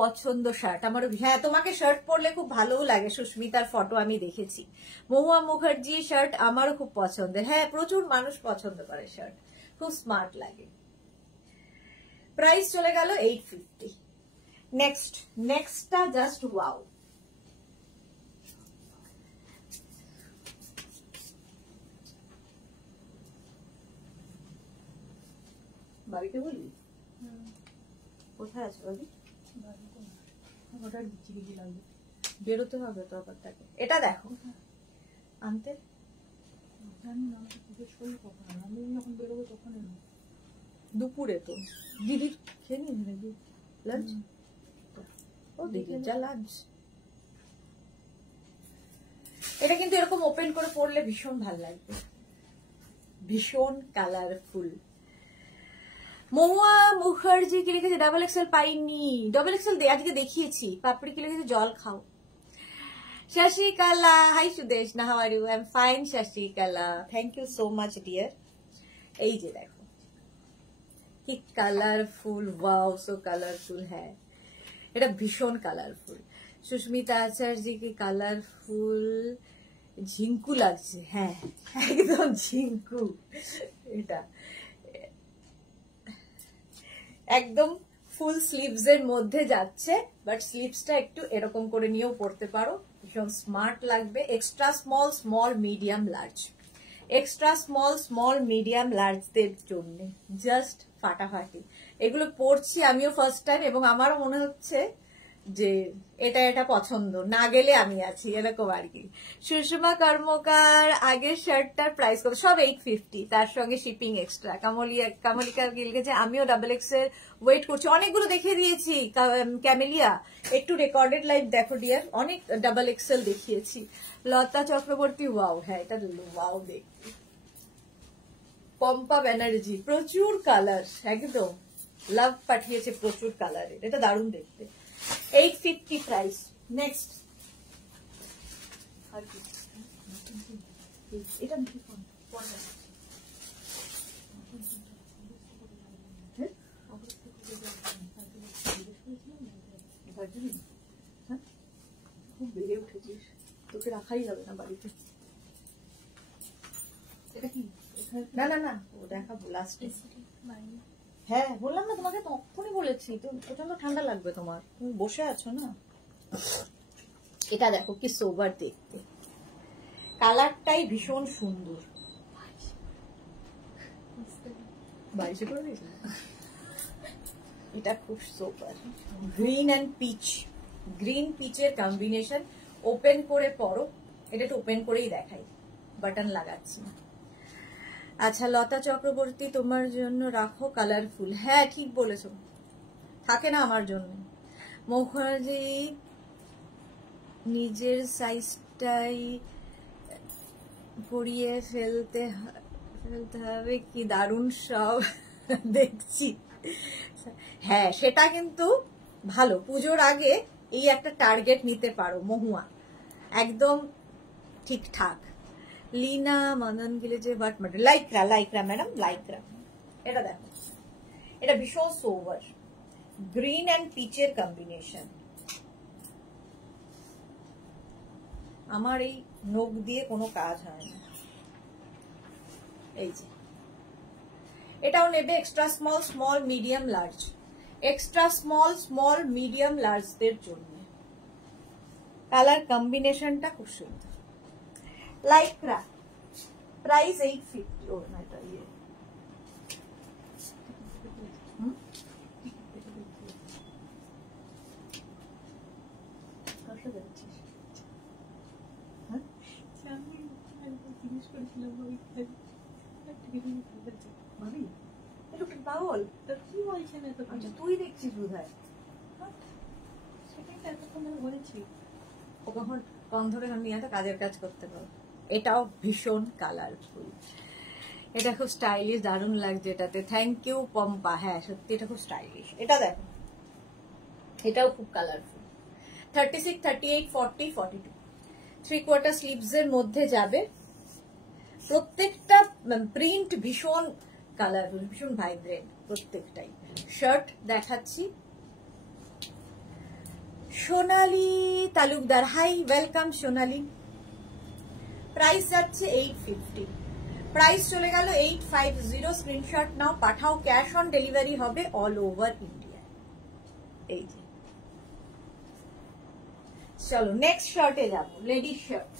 পছন্দ শার্ট আমারও। হ্যাঁ তোমাকে শার্ট পরলে খুব ভালোও লাগে, সুস্মিতার ফটো আমি দেখেছি। মহুয়া মুখার্জি শার্ট আমারও খুব পছন্দের। হ্যাঁ প্রচুর মানুষ পছন্দ করে শার্ট, খুব স্মার্ট লাগে। প্রাইস চলে গেল 850। নেক্সটটা জাস্ট ওয়াও। বাড়িতে বলি কোথায় আছে বাড়ি? বেরোতে হবে তো আবার তাকে। এটা দেখো আনতে দুপুরে তো দিদির খেয়ে নি লাঞ্চ। ও দিদির যা লাঞ্চ। এটা কিন্তু এরকম ওপেন করে পড়লে ভীষণ ভালো লাগবে, ভীষণ কালারফুল। মহুয়া মুখার্জি কি লিখেছে? ডাবল এক্সেল পাইনি। ডাবল এক্সেল আজকে দেখিয়েছি। পাপড়ি কি লিখেছে? জল খাও। শশিকলা, হাই সুদেশ, না how are you? I am fine Shashikala, thank you so much dear. এই যে দেখো কি কালারফুল, ওয়াও সো কালারফুল। হ্যাঁ এটা ভীষণ কালারফুল। সুস্মিতা আচার্য কি কালারফুল, ঝিঙ্কু লাগছে। হ্যাঁ একদম ঝিঙ্কু। এটা একদম ফুল স্লিভস এর মধ্যে যাচ্ছে, বাট স্লিভসটা একটু এরকম করে নিয়েও পড়তে পারো, ভীষণ স্মার্ট লাগবে। Extra small, small, medium, large. Extra small, small, medium, লার্জদের জন্য জাস্ট ফাটাফাটি। এগুলো পড়ছি আমিও ফার্স্ট টাইম এবং আমারও মনে হচ্ছে যে এটা পছন্দ, না গেলে আমি আছি, এরকম আর কি। সুষমা কর্মকার আগের শার্টটার প্রাইস কত? সব 850, তার সঙ্গে শিপিং এক্সট্রা। কামলিকা লিখেছে আমিও ডাবল এক্স এর ওয়েট করছি। অনেকগুলো দেখিয়ে দিয়েছি ক্যামেলিয়া, একটু রেকর্ডেড লাইভ দেখো ডিয়ার, অনেক ডাবল এক্সেল দেখিয়েছি। লতা চক্রবর্তী ওয়াও, হ্যাঁ এটা ওয়াও দেখি। পম্পা ব্যানার্জি প্রচুর কালার, একদম লাভ পাঠিয়েছে প্রচুর কালারের, এটা দারুণ দেখতে। 850 প্রাইস। নেক্সট এটা খুব বেড়ে উঠেছিস, তোকে রাখাই যাবে না বাড়িতে। এটা কি? না না না ও দেখাবো লাস্টে। হ্যাঁ বললাম না তোমাকে, তখনই বলেছি তো, প্রচন্ড ঠান্ডা লাগবে তোমার, তুমি বসে আছো না। এটা দেখো কি সোবার দেখতে, কালারটাই ভীষণ সুন্দর। এটা খুব সোবার, গ্রিন অ্যান্ড পিচ, গ্রিন পিচের কম্বিনেশন। ওপেন করে পরো, এটা একটু ওপেন করেই দেখাই, বাটন লাগাচ্ছি। আচ্ছা লতা চক্রবর্তী তোমার জন্য রাখো কালারফুল। হ্যাঁ ঠিক বলেছো, থাকে না আমার জন্য। মুখার্জি নিজের সাইজটাই পরিয়ে ফেলতে হবে, কি দারুণ সব দেখছি। হ্যাঁ সেটা কিন্তু ভালো, পুজোর আগে এই একটা টার্গেট নিতে পারো মহুয়া, একদম ঠিকঠাক। লীনা মদন গিলেছে but lycra, lycra madam lycra. এটা দেখো, এটা ভীষণ সোভার, গ্রিন অ্যান্ড পিচের কম্বিনেশন। আমার এই নখ দিয়ে কোনো কাজ হয় না। এই যে এটাও নেবে extra small, small, medium, large. Extra small, small, medium, লার্জদের জন্য কালার কম্বিনেশনটা খুব সুন্দর। Lycra price 850। ও না এটা ইয়ে আচ্ছা তুই দেখছিস বোধহয়, সেটাই তো এতক্ষণ ধরে বলেছি। ও কখন কম ধরে আমি এত কাজের কাজ করতে পারো। এটাও ভীষণ কালারফুল, এটা খুব স্টাইলিশ, দারুণ লাগছে এটাতে। Thank you Pampa. হ্যাঁ সত্যি এটা খুব স্টাইলিশ। এটা দেখো, এটাও খুব কালারফুল। 36, 38, 40, 42 3/4 স্লিভস এর মধ্যে যাবে। প্রত্যেকটা প্রিন্ট ভীষণ কালারফুল, ভীষণ ভাইব্রেন্ট প্রত্যেকটাই। শার্ট দেখাচ্ছি, সোনালী তালুকদার। হাই, ওয়েলকাম সোনালী। প্রাইস যাচ্ছে 850, প্রাইস চলে গেল 850। Screenshot now, Pathao, cash on delivery হবে অল ওভার ইন্ডিয়া। এই যে, চলো নেক্সট শার্টে যাবো, লেডিস শার্ট।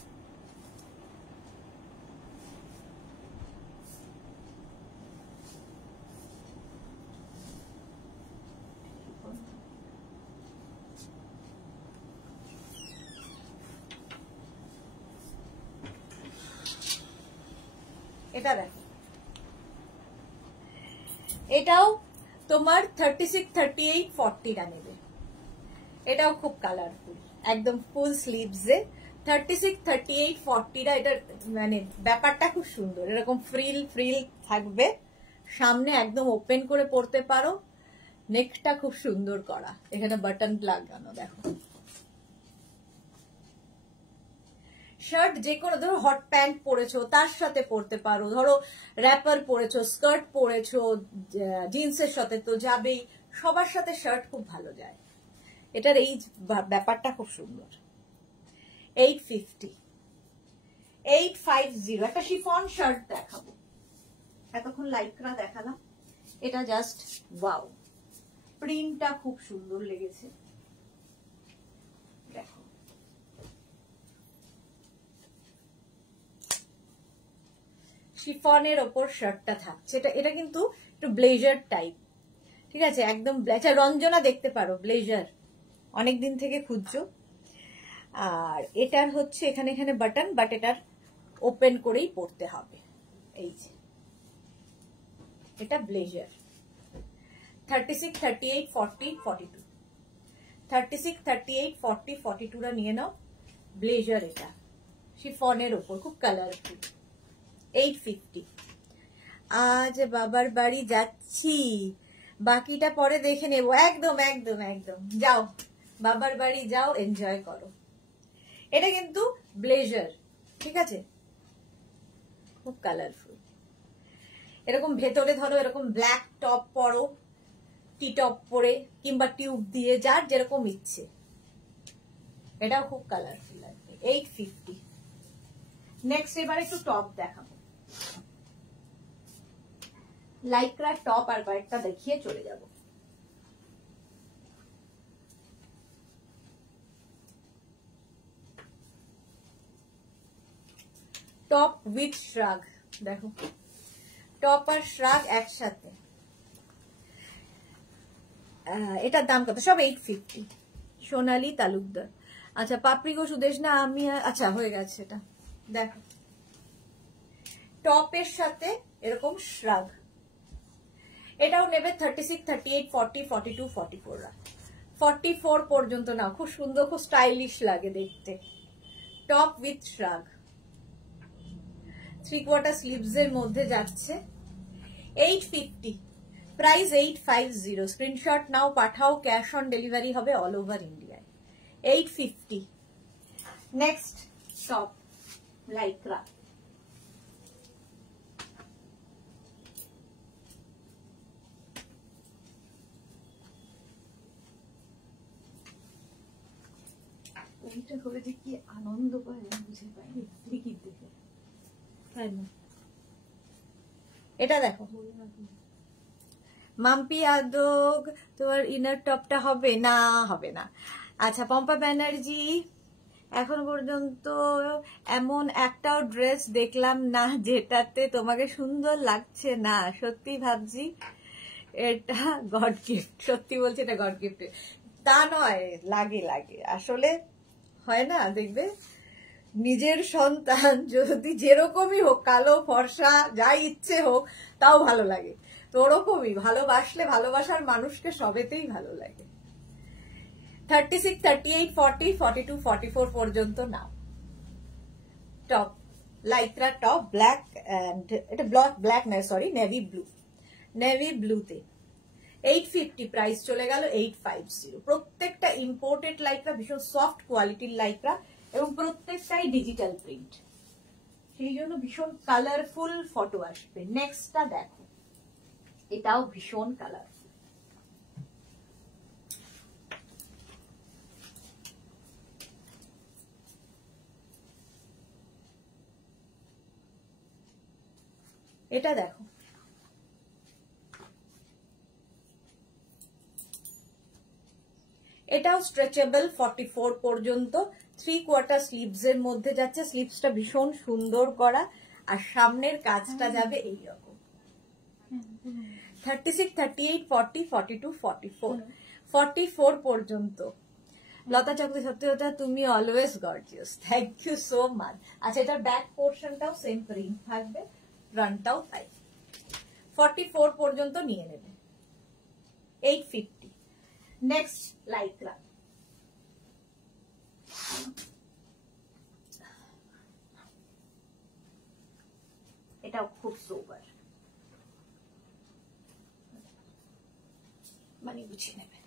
এটা দেখো, এটাও তোমার 36, 38, 40 নেবে। এটাও খুব কালারফুল, একদম ফুল স্লিভসে 36, 38, 40 এটার মানে ব্যাপারটা খুব সুন্দর। এরকম ফ্রিল ফ্রিল থাকবে, সামনে একদম ওপেন করে পরতে পারো। নেকটা খুব সুন্দর করা, এখানে বাটন লাগানো দেখো। শার্ট যে কোনো, ধরো হট প্যান্ট পরেছো তার সাথে পরতে পারো, ধরো র্যাপার পরেছো, স্কার্ট পরেছো জিন্সের সাথে তো যাবেই, সবার সাথে শার্ট খুব ভালো যায়। এটার এই ব্যাপারটা খুব সুন্দর। 850, 850। একটা শিফন শার্ট দেখাবো, এতক্ষণ লাইক্রা দেখালাম, এটা জাস্ট ওয়াও, প্রিন্টটা খুব সুন্দর লেগেছে। দেখো, শিফনের ওপর শার্টটা থাকছে। এটা কিন্তু একটু ব্লেজার টাইপ, ঠিক আছে, একদম ব্ল্যাক। রঞ্জনা দেখতে পারো, ব্লেজার অনেকদিন থেকে খুঁজছো। আর এটার হচ্ছে এখানে এখানে বাটন, বাট এটার ওপেন করেই পরতে হবে। এই যে, এটা ব্লেজার। 36, 38, 40, 42 36, 38, 40, 42 নিয়ে নাও। ব্লেজার এটা শিফনের ওপর, খুব কালারফুল। 850। আজ বাবার বাড়ি যাচ্ছি, বাকিটা পরে দেখে নেব। একদম একদম একদম, যাও বাবার বাড়ি যাও, এনজয় করো। এটা কিন্তু ব্লেজার, ঠিক আছে, খুব কালারফুল। এরকম ভেতরে ধরো এরকম ব্ল্যাক টপ পরো, টি টপ পরে কিংবা টিউব দিয়ে, যার যেরকম ইচ্ছে। এটাও খুব কালারফুল লাগবে। 850। নেক্সট এবার একটু টপ দেখাবো, লাইক্রা টপ আর কয়েকটা দেখিয়ে চলে যাব। টপ উইথ শ্রাগ, দেখো টপ আর শ্রাগ একসাথে। এটার দাম কত? সব 850। সোনালী তালুকদার। আচ্ছা, পাপড়ি গো সুদেশ না আমি, আচ্ছা হয়ে গেছে এটা। দেখো, টপের সাথে এরকম শ্রাগ। এটাও নেবে 36, 38, 40, 42, 44। 44 পর্যন্ত না, খুব সুন্দর, খুব স্টাইলিশ লাগে দেখতে। টপ উইথ শ্রাগ, 3/4 স্লিভস এর মধ্যে যাচ্ছে। 850, price 850। Screenshot now, Pathao, cash on delivery হবে অল ওভার ইন্ডিয়ায়। 850। Next top, Lycra. এইটা হলে যে কি আনন্দ পায় আমি বুঝে পাইনি লিখিত দেখে। এটা দেখো, মাম্পি আদক, তোমার ইনার টপটা হবে না? হবে না। আচ্ছা, পম্পা ব্যানার্জি, এখন পর্যন্ত এমন একটাও ড্রেস দেখলাম না যেটাতে তোমাকে সুন্দর লাগছে না। সত্যি ভাবছি এটা গড গিফট, সত্যি বলছি এটা গড গিফট। তা নয়, লাগে লাগে আসলে, হয় না, দেখবে নিজের সন্তান যদি যেরকমই হোক, কালো ফর্সা যা ইচ্ছে হোক, তাও ভালো লাগে। তো ওরকমই ভালোবাসলে ভালোবাসার মানুষকে সবেতেই ভালো লাগে। 36, 38, 40, 42, 44 পর্যন্ত নাও। Top lycra top black and এটা ব্ল্যাক না সরি নেভি ব্লুতে 850 প্রাইস চলে গেল 850। প্রত্যেকটা ইম্পোর্টেড লাইক্রা, ভীষণ সফট কোয়ালিটির লাইক্রা এবং প্রত্যেকটাই ডিজিটাল প্রিন্ট, সেই জন্য ভীষণ কালারফুল ফটো আসবে। নেক্সটটা দেখো, এটাও ভীষণ কালারফুল। এটা দেখো, এটাও স্ট্রেচেবল 44 পর্যন্ত, 3/4 স্লিভস এর মধ্যে যাচ্ছে। স্লিভসটা ভীষণ সুন্দর করা আর সামনের কাজটা যাবে এইরকম। 36, 38, 40, 42, 44, 44 পর্যন্ত। লতা চক্রবর্তী, সত্যি কথা তুমি always gorgeous, thank you so much. আচ্ছা, এটার ব্যাক পোর্শনটাও সেম প্রিন্ট থাকবে, ফ্রন্টটাও তাই। 44 পর্যন্ত নিয়ে নেবে, 850। নেক্সট লাইক্রা, এটাও খুব সোবার, মানে বুঝে নেবে।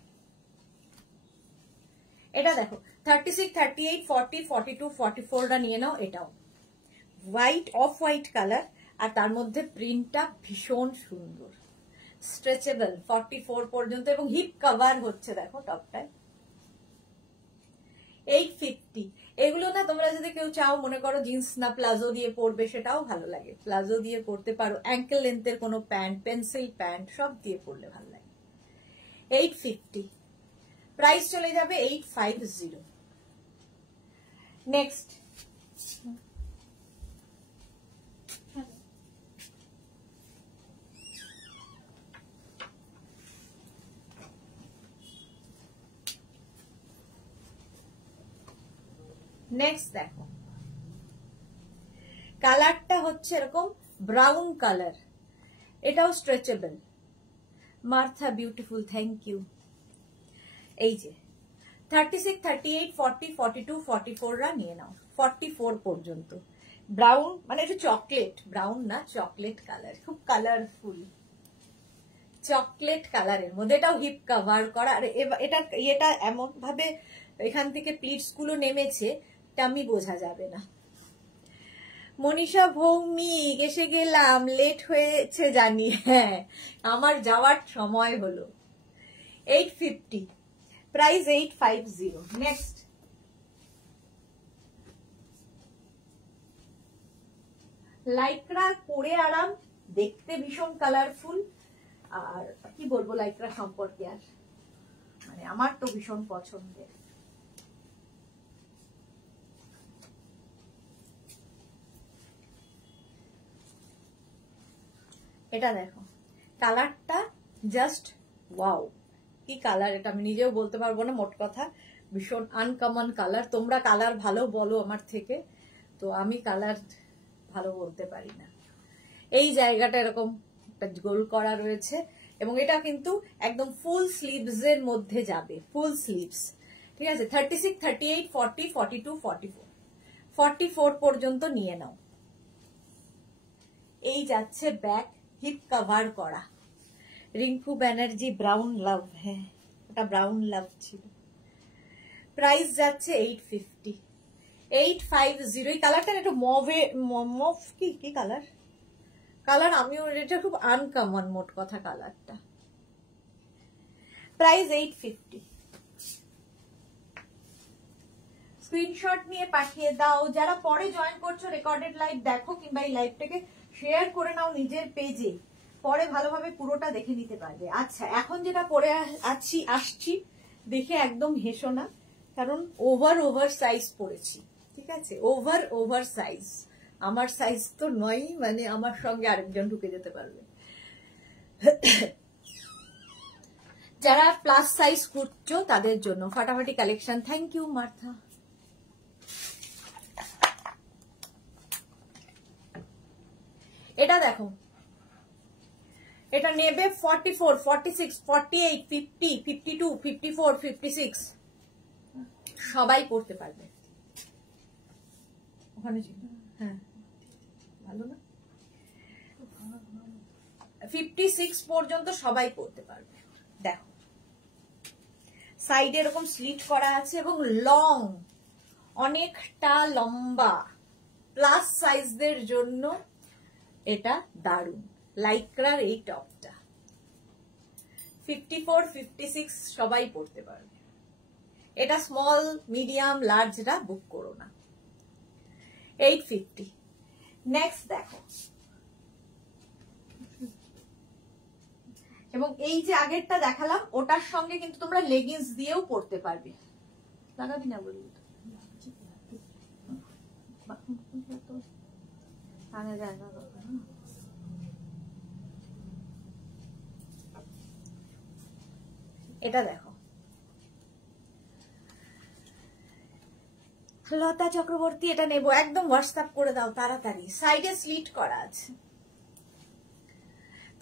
এটা দেখো 36, 38, 40, 42, 44টা নিয়ে নাও। এটাও হোয়াইট, অফ হোয়াইট কালার আর তার মধ্যে প্রিন্টটা ভীষণ সুন্দর, স্ট্রেচেবল 44 পর্যন্ত এবং হিপ কভার হচ্ছে দেখো টপটায়। 850। এগুলো না তোমরা যদি কেউ চাও, মনে করো জিন্স না প্লাজো দিয়ে পরবে, সেটাও ভালো লাগে, প্লাজো দিয়ে পরতে পারো, অ্যাঙ্কেল লেন্থের কোনো প্যান্ট, পেন্সিল প্যান্ট সব দিয়ে পরলে ভালো লাগে। 850 প্রাইস চলে যাবে 850। নেক্সট দেখো, কালারটা হচ্ছে এরকম ব্রাউন কালার, এটাও stretchable. Martha beautiful, thank you. এই যে 36, 38, 40, 42, 44রা নিয়ে নাও, 44 পর্যন্ত। ব্রাউন মানে একটু চকলেট, ব্রাউন না চকলেট কালার, খুব কালারফুল চকলেট কালারের মধ্যে। এটাও হিপ কভার করা আর এটা এমন ভাবে এখান থেকে প্লিটস গুলো নেমেছে আমি বোঝা যাবে না। মনীষা ভৌমিক, এসে গেলাম, লেট হয়েছে জানি, হ্যাঁ আমার যাওয়ার সময় হলো। 850 প্রাইস 850। নেক্সট লাইক্রা, পরে আরাম, দেখতে ভীষণ কালারফুল, আর কি বলবো লাইক্রা সম্পর্কে, আর মানে আমার তো ভীষণ পছন্দের। এটা দেখো, কালারটা জাস্ট ওয়াও, কি কালার, এটা আমি নিজেও বলতে পারবো না, মোট কথা ভীষণ আনকমন কালার। তোমরা কালার ভালো বলো আমার থেকে, তো আমি কালার ভালো বলতে পারি না। এই জায়গাটা এরকম একটা গোল করা রয়েছে এবং এটা কিন্তু একদম ফুল স্লিভস এর মধ্যে যাবে, ফুল স্লিভস, ঠিক আছে। 36, 38, 40, 42, 44, 44 পর্যন্ত নিয়ে নাও। এই যাচ্ছে ব্যাক, হিপ কভার করা। রিঙ্কু ব্যানার্জি, ব্রাউন লাভ, হ্যাঁ ওটা ব্রাউন লাভ ছিল। প্রাইস যাচ্ছে 850। 850। এই কালারটা একটু মভ কি কালার, কালার আমিও, এটা খুব আনকমন মোট কথা কালারটা। প্রাইস 850। স্ক্রিনশট নিয়ে পাঠিয়ে দাও। যারা পরে জয়েন করছো, রেকর্ডেড লাইভ দেখো কিংবা এই লাইভটাকে শেয়ার করে নাও নিজের পেজে, পরে ভালোভাবে পুরোটা দেখে নিতে পারবে। আচ্ছা, এখন যেটা পরে আসছি দেখে একদম হেসো না, কারণ ওভার সাইজ পরেছি, ঠিক আছে, ওভার সাইজ। আমার সাইজ তো নয়, মানে আমার সঙ্গে আরেকজন ঢুকে যেতে পারবে। যারা প্লাস সাইজ খুঁজছো তাদের জন্য ফাটাফাটি কালেকশন। Thank you Martha. এটা দেখো, এটা নেবে 44, 46, 48, 50, 52, 54, 56 সবাই পড়তে পারবে। ওখানে হ্যাঁ ভালো না, 56 পর্যন্ত সবাই পড়তে পারবে। দেখো সাইডে এরকম স্লিট করা আছে এবং লং, অনেকটা লম্বা, প্লাস সাইজদের জন্য এটা দারুণ। লাইক্রার এই টপটা 54, 56 সবাই পড়তে পারবে। এটা স্মল, মিডিয়াম, লার্জরা বুক করো না। 850। নেক্সট দেখো, এবং এই যে আগেরটা দেখালাম ওটার সঙ্গে কিন্তু তোমরা লেগিংস দিয়েও পড়তে পারবে। লাগাবি না বলি এটা দেখো, লতা চক্রবর্তী এটা নেবো, একদম হোয়াটসঅ্যাপ করে দাও তাড়াতাড়ি। সাইডে স্লিট করা আছে।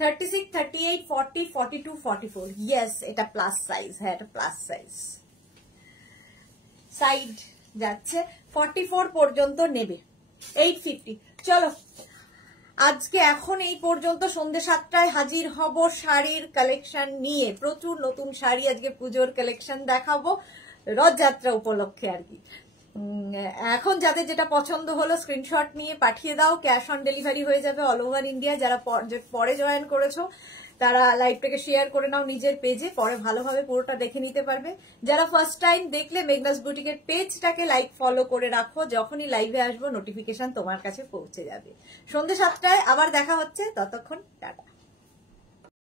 36, 38, 40, 42, 44। ইয়েস, এটা প্লাস সাইজ। হ্যাঁ, এটা প্লাস সাইজ। সাইড যাচ্ছে 44 পর্যন্ত নেবে। 850। চলো আজকে এখন এই পর্যন্ত। সন্ধ্যে 7টায় হাজির হব শাড়ির কালেকশন নিয়ে। প্রচুর নতুন শাড়ি, আজকে পুজোর কালেকশন দেখাবো রথযাত্রা উপলক্ষে আর কি। এখন যাদের যেটা পছন্দ হলো স্ক্রিনশট নিয়ে পাঠিয়ে দাও, ক্যাশ অন ডেলিভারি হয়ে যাবে অল ওভার ইন্ডিয়া। যারা পরে জয়েন করেছো তারা লাইভটাকে শেয়ার করে নাও নিজের পেজে, পরে ভালোভাবে পুরোটা দেখে নিতে পারবে। যারা ফার্স্ট টাইম দেখলে মেঘনাস বুটিকের পেজটাকে লাইক ফলো করে রাখো, যখনই লাইভে আসবো নোটিফিকেশন তোমার কাছে পৌঁছে যাবে। সন্ধ্যে 7টায় আবার দেখা হচ্ছে, ততক্ষণ টাটা।